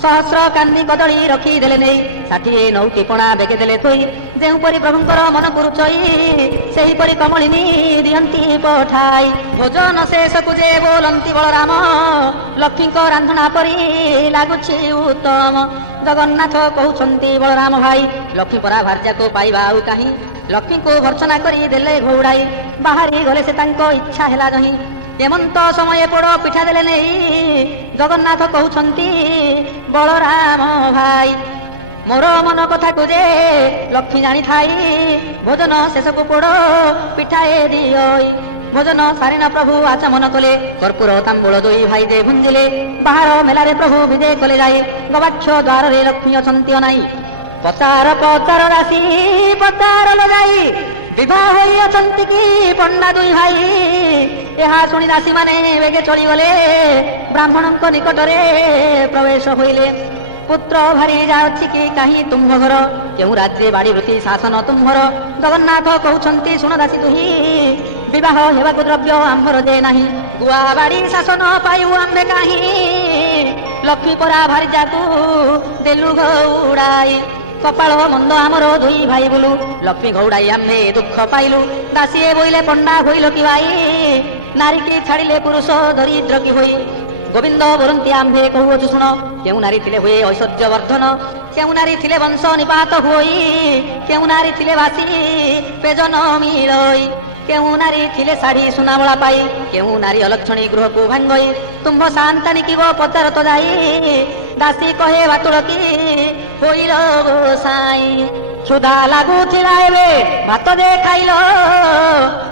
ସହସ୍ର କାନ୍ଦି କଦଳୀ ରଖିଦେଲେ ନେଇ, 60 ନୌକି ପଣା ବେଗେ ଦେଲେ ଥୋଇ। ଯେଉଁପରି ପ୍ରଭୁଙ୍କର ମନ କରୁଛଇ, ସେହିପରି କମଳିନୀ ଦିଅନ୍ତି ପଠାଇ। ଭୋଜନ ଶେଷକୁ ଯେ ବୋଲନ୍ତି ବଳରାମ, ଲକ୍ଷ୍ମୀଙ୍କ ରାନ୍ଧଣା ପରି ଲାଗୁଛି ଉତ୍ତମ। ଜଗନ୍ନାଥ କହୁଛନ୍ତି ବଳରାମ ଭାଇ, ଲକ୍ଷ୍ମୀ ପରା ଭାର୍ଯ୍ୟାକୁ ପାଇବା ଆଉ କାହିଁ। ଲକ୍ଷ୍ମୀଙ୍କୁ ଭର୍ଚ୍ଛନା କରି ଦେଲେ ଘଉଡ଼ାଇ, ବାହାରି ଗଲେ ସେ ତାଙ୍କ ଇଚ୍ଛା ହେଲା ଯହିଁ। ଏମନ୍ତ ସମୟ ପୋଡ଼ ପିଠା ଦେଲେ ନେଇ, ଜଗନ୍ନାଥ କହୁଛନ୍ତି ବଳରାମ ଭାଇ, ମୋର ମନ କଥାକୁ ଯେ ଲକ୍ଷ୍ମୀ ଜାଣିଥାଇ। ଭୋଜନ ଶେଷକୁ ପୋଡ଼ ପିଠାଏ ଦିଅଇ। ଭୋଜନ ସାରିଣ ପ୍ରଭୁ ଆଚମନ କଲେ, କର୍ପୂର ତାମ୍ବୁଳ ଦୁଇ ଭାଇ ଯେ ଭୁଞ୍ଜିଲେ। ବାହାର ମେଲାରେ ପ୍ରଭୁ ବିଜେ କଲେ ଯାଇ, ଗବାକ୍ଷ ଦ୍ୱାରରେ ଲକ୍ଷ୍ମୀ ଅଛନ୍ତି ଅନାଇ। ପଚାର ପଚାର ରାଶି ପଚାର ଲଗାଇ, ବିବାହ ହୋଇ ଅଛନ୍ତି କି ପଣ୍ଡା ଦୁଇ ଭାଇ। ଏହା ଶୁଣି ଦାସୀମାନେ ବେଗେ ଚଳିଗଲେ, ବ୍ରାହ୍ମଣଙ୍କ ନିକଟରେ ପ୍ରବେଶ ହୋଇଲେ। ପୁତ୍ର ଭାରି ଯାଉଛି କି କାହିଁ ତୁମ୍ଭ ଘର, କେଉଁ ରାଜ୍ୟରେ ବାଡ଼ି ବୃତ୍ତି ଶାସନ ତୁମ୍ଭର। ଜଗନ୍ନାଥ କହୁଛନ୍ତି ଶୁଣ ଦାସୀ ଦୁହି, ବିବାହ ହେବାକୁ ଦ୍ରବ୍ୟ ଆମ୍ଭର ଯେ ନାହିଁ। ଗୁଆ ବାଡ଼ି ଶାସନ ପାଇବୁ ଆମ୍ଭେ କାହିଁ, ଲକ୍ଷ୍ମୀ ପରା ଭାରିଯାକୁ ଦେଲୁ ଘଉଡ଼ାଇ। କପାଳ ମନ୍ଦ ଆମର ଦୁଇ ଭାଇ ବୁଲୁ, ଲକ୍ଷ୍ମୀ ଘଉଡ଼ାଇ ଆମ୍ଭେ ଦୁଃଖ ପାଇଲୁ। ଦାସିଏ ବୋଇଲେ ପଣ୍ଡା ହୋଇଲ କି ଭାଇ, ନାରୀକି ଛାଡ଼ିଲେ ପୁରୁଷ ଦରିଦ୍ର କି ହୋଇ। ଗୋବିନ୍ଦ ବରନ୍ତି ଆମ୍ଭେ କହୁଅଛୁ ଶୁଣ, କେଉଁ ନାରୀ ଥିଲେ ହୁଏ ଐଶ୍ୱର୍ଯ୍ୟ ବର୍ଦ୍ଧନ। କେଉଁ ନାରୀ ଥିଲେ ବଂଶ ନିପାତ ହୋଇ, କେଉଁ ନାରୀ ଥିଲେ ବାସି ପେଜନ ମିଳଇ। କେଉଁ ନାରୀ ଥିଲେ ଶାଢ଼ୀ ସୁନାବଳା ପାଇ, କେଉଁ ନାରୀ ଅଲକ୍ଷଣୀ ଗୃହକୁ ଭାଙ୍ଗଇ। ତୁମ୍ଭ ସାନ୍ତାଣୀ କିବ ପଚାର ତ ଯାଇ, ଦାସୀ କହେ ବାତୁଳ କି ହୋଇଲ ଗୋସାଇଁ। ସୁଧା ଲାଗୁଥିଲା ଏବେ ଭାତ ଯେ ଖାଇଲ,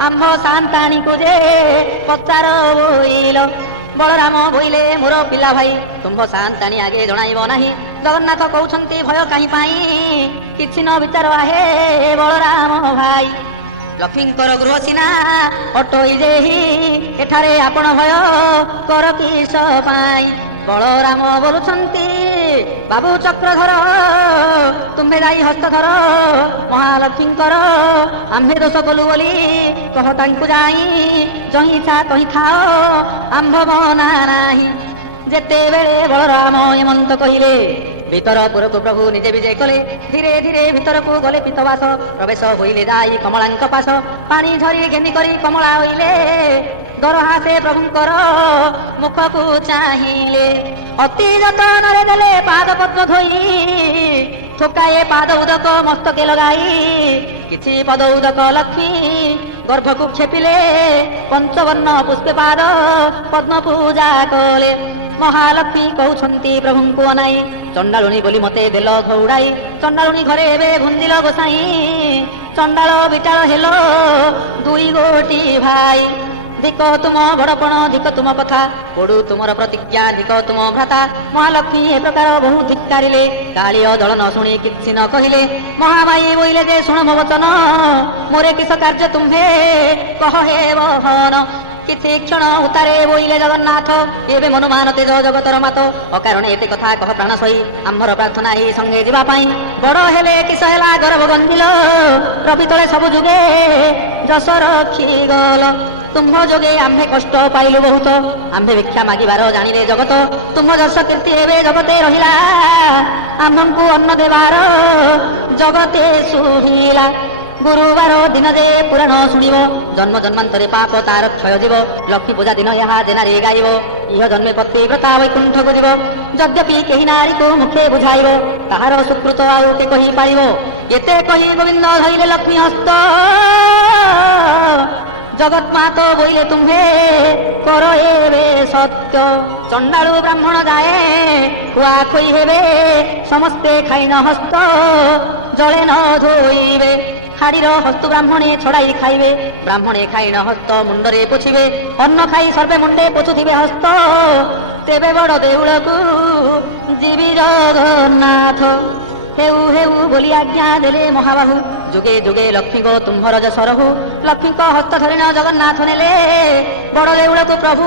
ଆମ୍ଭ ସାନ୍ତାଣୀକୁ ଯେ ପଚାର ବୋଇଲ। ବଳରାମ ବୋଇଲେ ମୋର ପିଲା ଭାଇ, ତୁମ୍ଭ ସାନ୍ତାଣୀ ଆଗେ ଜଣାଇବ ନାହିଁ। ଜଗନ୍ନାଥ କହୁଛନ୍ତି ଭୟ କାହିଁ ପାଇଁ, କିଛି ନ ବିଚାର ଆହେ ବଳରାମ ଭାଇ। ଲକ୍ଷ୍ମୀଙ୍କର ଗୃହ ସିନା ଅଟୋଇ ଦେହି, ଏଠାରେ ଆପଣ ଭୟ କର କିସ ପାଇଁ। ବଳରାମ ବୋଲୁଛନ୍ତି ବାବୁ ଚକ୍ରଧର, ତୁମ୍ଭେ ଯାଇ ହସ୍ତଧର ମହାଲକ୍ଷ୍ମୀଙ୍କର। ଆମ୍ଭେ ଦୋଷ କଲୁ ବୋଲି କହ ତାଙ୍କୁ ଯାଇ, ଯହିଁ ଇଚ୍ଛା କହି ଖାଅ ଆମ୍ଭ ମନା ନାହିଁ। ଯେତେବେଳେ ବଳରାମ ଏମନ୍ତ କହିଲେ, ଭିତରପୁରକୁ ପ୍ରଭୁ ନିଜେ ବିଜେ କଲେ। ଧୀରେ ଧୀରେ ଭିତରକୁ ଗଲେ ପିତବାସ, ପ୍ରବେଶ ହୋଇଲେ ଯାଇ କମଳାଙ୍କ ପାଶ। ପାଣି ଝରି ଘେନି କରି କମଳା ହୋଇଲେ, ଦରହାସେ ପ୍ରଭୁଙ୍କର ମୁଖକୁ ଚାହିଁଲେ। ଅତି ଯତନରେ ଦେଲେ ପାଦ ପଦ୍ମ ଧୋଇ, ଠୋକାଏ ପାଦ ଉଦକ ମସ୍ତକେ ଲଗାଇ। କିଛି ପଦ ଉଦକ ଲକ୍ଷ୍ମୀ ଗର୍ଭକୁ କ୍ଷେପିଲେ, ପଞ୍ଚବର୍ଣ୍ଣ ପୁଷ୍ପେ ପାଦ ପଦ୍ମ ପୂଜା କଲେ। ମହାଲକ୍ଷ୍ମୀ କହୁଛନ୍ତି ପ୍ରଭୁଙ୍କୁ ଅନାଇ, ଚଣ୍ଡାଳୁଣୀ ବୋଲି ମତେ ଦେଲ ଘଉଡ଼ାଇ। ଚଣ୍ଡାଳୁଣୀ ଘରେ ଏବେ ଭୁଞ୍ଜିଲ ଗୋସାଇଁ, ଚଣ୍ଡାଳ ବିଚାଳ ହେଲ ଦୁଇ ଗୋଟି ଭାଇ। ଧିକ ତୁମ ବଡ଼ପଣ ଧିକ ତୁମ କଥା, ପଡ଼ୁ ତୁମର ପ୍ରତିଜ୍ଞା ଧିକ ତୁମ ଭ୍ରାତା। ମହାଲକ୍ଷ୍ମୀ ଏ ପ୍ରକାର ବହୁ ଧିକ୍କାରିଲେ, କାଳିଅ ଦଳନ ଶୁଣି କିଛି ନ କହିଲେ। ମହାମାୟୀ ବୋଇଲେ ଯେ ଶୁଣ ମୋ ବଚନ, ମୋରେ କିସ କାର୍ଯ୍ୟ ତୁମ୍ଭେ କହ ହେ ବହନ। କିଛି କ୍ଷଣ ଉତାରେ ବୋଇଲେ ଜଗନ୍ନାଥ, ଏବେ ମନୁମାନ ତେଜ ଜଗତର ମାତ। ଅକାରଣେ ଏତେ କଥା କହ ପ୍ରାଣ ସହି, ଆମ୍ଭର ପ୍ରାର୍ଥନା ଏହି ସଙ୍ଗେ ଯିବା ପାଇଁ। ବଡ଼ ହେଲେ କିସ ହେଲା ଗର୍ଭ ଗନ୍ଧିଲ, ରବି ତଳେ ସବୁ ଯୁଗେ ଯଶ ରଖିଗଲ। ତୁମ୍ଭ ଯୋଗେ ଆମ୍ଭେ କଷ୍ଟ ପାଇଲୁ ବହୁତ, ଆମ୍ଭେ ଭିକ୍ଷା ମାଗିବାର ଜାଣିଲେ ଜଗତ। ତୁମ୍ଭ ଯଶ କୀର୍ତ୍ତି ଏବେ ଜଗତେ ରହିଲା, ଆମ୍ଭଙ୍କୁ ଅନ୍ନ ଦେବାର ଜଗତେ ଶୁଣିଲା। ଗୁରୁବାର ଦିନ ଯେ ପୁରାଣ ଶୁଣିବ, ଜନ୍ମ ଜନ୍ମାନ୍ତରେ ପାପ ତାର କ୍ଷୟ ଯିବ। ଲକ୍ଷ୍ମୀ ପୂଜା ଦିନ ଏହା ଜେନାରେ ଗାଇବ, ଇହ ଜନ୍ମେ ପତିବ୍ରତା ବୈକୁଣ୍ଠକୁ ଯିବ। ଯଦ୍ୟପି କେହି ନାରୀକୁ ମୁଖେ ବୁଝାଇବ, ତାହାର ସୁକୃତ ଆଉ କେ କହିପାରିବ। ଏତେ କହି ଗୋବିନ୍ଦ ଧରିଲେ ଲକ୍ଷ୍ମୀ ହସ୍ତ, ଜଗତ୍ମାତ ବୋଇଲେ ତୁମ୍ଭେ କର ଏବେ ସତ୍ୟ। ଚଣ୍ଡାଳୁ ବ୍ରାହ୍ମଣ ଯାଏ ଖୁଆଖୋଇ ହେବେ, ସମସ୍ତେ ଖାଇନ ହସ୍ତ ଜଳେ ନ ଧୋଇବେ। ହାଡ଼ିର ହସ୍ତ ବ୍ରାହ୍ମଣେ ଛଡ଼ାଇ ଖାଇବେ, ବ୍ରାହ୍ମଣେ ଖାଇନ ହସ୍ତ ମୁଣ୍ଡରେ ପୋଛିବେ। ଅନ୍ନ ଖାଇ ସର୍ବେ ମୁଣ୍ଡେ ପୋଛୁଥିବେ ହସ୍ତ, ତେବେ ବଡ଼ ଦେଉଳକୁ ଯିବି ଜଗନ୍ନାଥ। ହେଉ ହେଉ ବୋଲି ଆଜ୍ଞା ଦେଲେ ମହାବାହୁ, ଯୁଗେ ଯୁଗେ ଲକ୍ଷ୍ମୀଙ୍କ ତୁମ୍ଭର ଯଶ ରହୁ। ଲକ୍ଷ୍ମୀଙ୍କ ହସ୍ତ ଧରିଣ ଜଗନ୍ନାଥ ନେଲେ, ବଡ଼ ଦେଉଳକୁ ପ୍ରଭୁ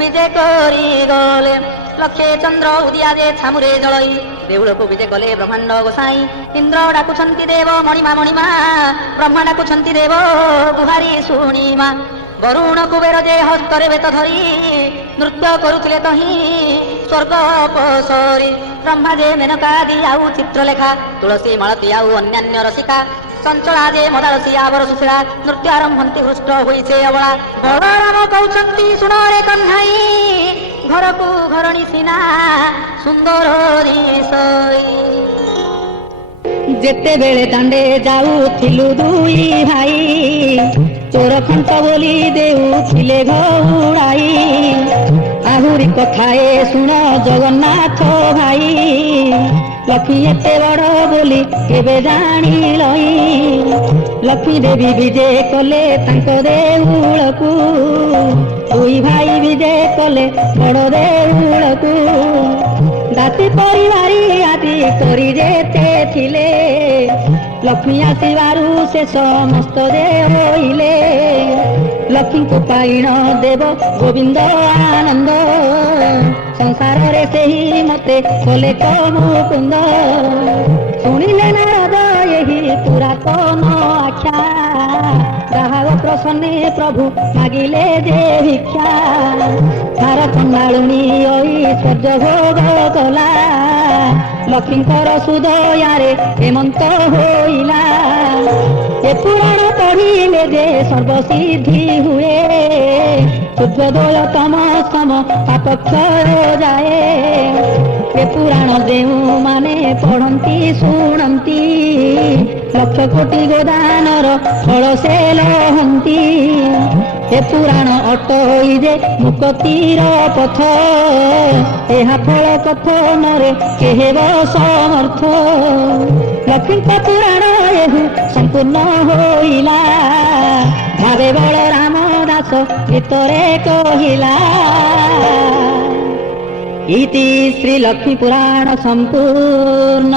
ବିଜେ କରିଗଲେ। ଲକ୍ଷେ ଚନ୍ଦ୍ର ଉଦିଆ ଯେ ଛାମୁରେ ଜଳଇ, ଦେଉଳକୁ ବିଜେ କଲେ ବ୍ରହ୍ମାଣ୍ଡ ଗୋସାଇଁ। ଇନ୍ଦ୍ର ଡାକୁଛନ୍ତି ଦେବ ମଣିମା ମଣିମା, ବ୍ରହ୍ମା ଡାକୁଛନ୍ତି ଦେବ ଗୁହାରି ଶୁଣିମା। ବରୁଣ କୁବେର ଯେ ହସ୍ତରେ ବେତ ଧରି, ନୃତ୍ୟ କରୁଥିଲେ ତହିଁ ସ୍ୱର୍ଗ ଅପସରି। ବ୍ରହ୍ମା ଯେ ମେନକା ଦି ଆଉ ଚିତ୍ରଲେଖା, ତୁଳସୀ ମାଳତୀ ଆଉ ଅନ୍ୟାନ୍ୟ ରସିକା। ଚଞ୍ଚଳା ଯେ ମଦାଳସୀ ଆବର ସୁଶୀଳା, ନୃତ୍ୟ ଆରମ୍ଭନ୍ତି ହୃଷ୍ଟ ହୋଇ ସେ ଅବଳା। ବଳରାମ କହୁଛନ୍ତି ଶୁଣରେ କହ୍ନାଇ, ଘରକୁ ଘରଣୀ ସିନା ସୁନ୍ଦର ଦିଶଇ। ଯେତେବେଳେ ଦାଣ୍ଡେ ଯାଉଥିଲୁ ଦୁଇ ଭାଇ, ଚୋର ଖଣ୍ଟ ବୋଲି ଦେଉଥିଲେ ଘଉଡ଼ାଇ। ଆହୁରି କଥାଏ ଶୁଣ ଜଗନ୍ନାଥ ଭାଇ, ଲକ୍ଷ୍ମୀ ଏତେ ବଡ଼ ବୋଲି କେବେ ଜାଣିଲଇ। ଲକ୍ଷ୍ମୀ ଦେବୀ ବିଜେ କଲେ ତାଙ୍କ ଦେଉଳକୁ, ଦୁଇ ଭାଇ ବିଜେ କଲେ ବଡ଼ ଦେଉଳକୁ। ଦାସୀ ପରିବାରୀ ଆଦି କରି ଯେତେ ଥିଲେ, ଲକ୍ଷ୍ମୀ ଆସିବାରୁ ସେ ସମସ୍ତ ଯେ ହୋଇଲେ। ଲକ୍ଷ୍ମୀଙ୍କୁ ପାଇଣ ଦେବ ଗୋବିନ୍ଦ ଆନନ୍ଦ, ସଂସାରରେ ସେହି ମତେ କଲେ ମୁକୁନ୍ଦ। ଶୁଣିଲେ ନାରଦ ଏହି ପୁରାତନ ଆଖ୍ୟା, ରାହାଗ ପ୍ରସନ୍ନେ ପ୍ରଭୁ ମାଗିଲେ ଯେ ଭିକ୍ଷା। ତାର ଚଣ୍ଡାଳୁଣୀ ଐଶ୍ୱର୍ଯ୍ୟ ଭୋଗ କଲା, ଲକ୍ଷ୍ମୀଙ୍କର ସୁଦୟାରେ ହେମନ୍ତ ହୋଇଲା। ଏ ପୁରାଣ ପଢ଼ିଲେ ଯେ ସର୍ବସିଦ୍ଧି ହୁଏ, ସୂର୍ଯ୍ୟୋଦୟ ତମ ସମ ପାପ କ୍ଷୟ ଯାଏ। ଏ ପୁରାଣ ଯେଉଁମାନେ ପଢ଼ନ୍ତି ଶୁଣନ୍ତି, ଲକ୍ଷ କୋଟି ଗୋଦାନର ଫଳ ସେ ଲହନ୍ତି। ଏ ପୁରାଣ ଅଟଇ ଯେ ମୁକ୍ତିର ପଥ, ଏହା ଫଳ କଥନରେ କେହେବ ସମର୍ଥ। ଲକ୍ଷ୍ମୀଙ୍କ ପୁରାଣ ଏହୁ ସମ୍ପୂର୍ଣ୍ଣ ହୋଇଲା, ଭାବେ ବଳରାମ ଦାସ ଗୀତରେ କହିଲା। ଇତି ଶ୍ରୀ ଲକ୍ଷ୍ମୀ ପୁରାଣ ସମ୍ପୂର୍ଣ୍ଣ।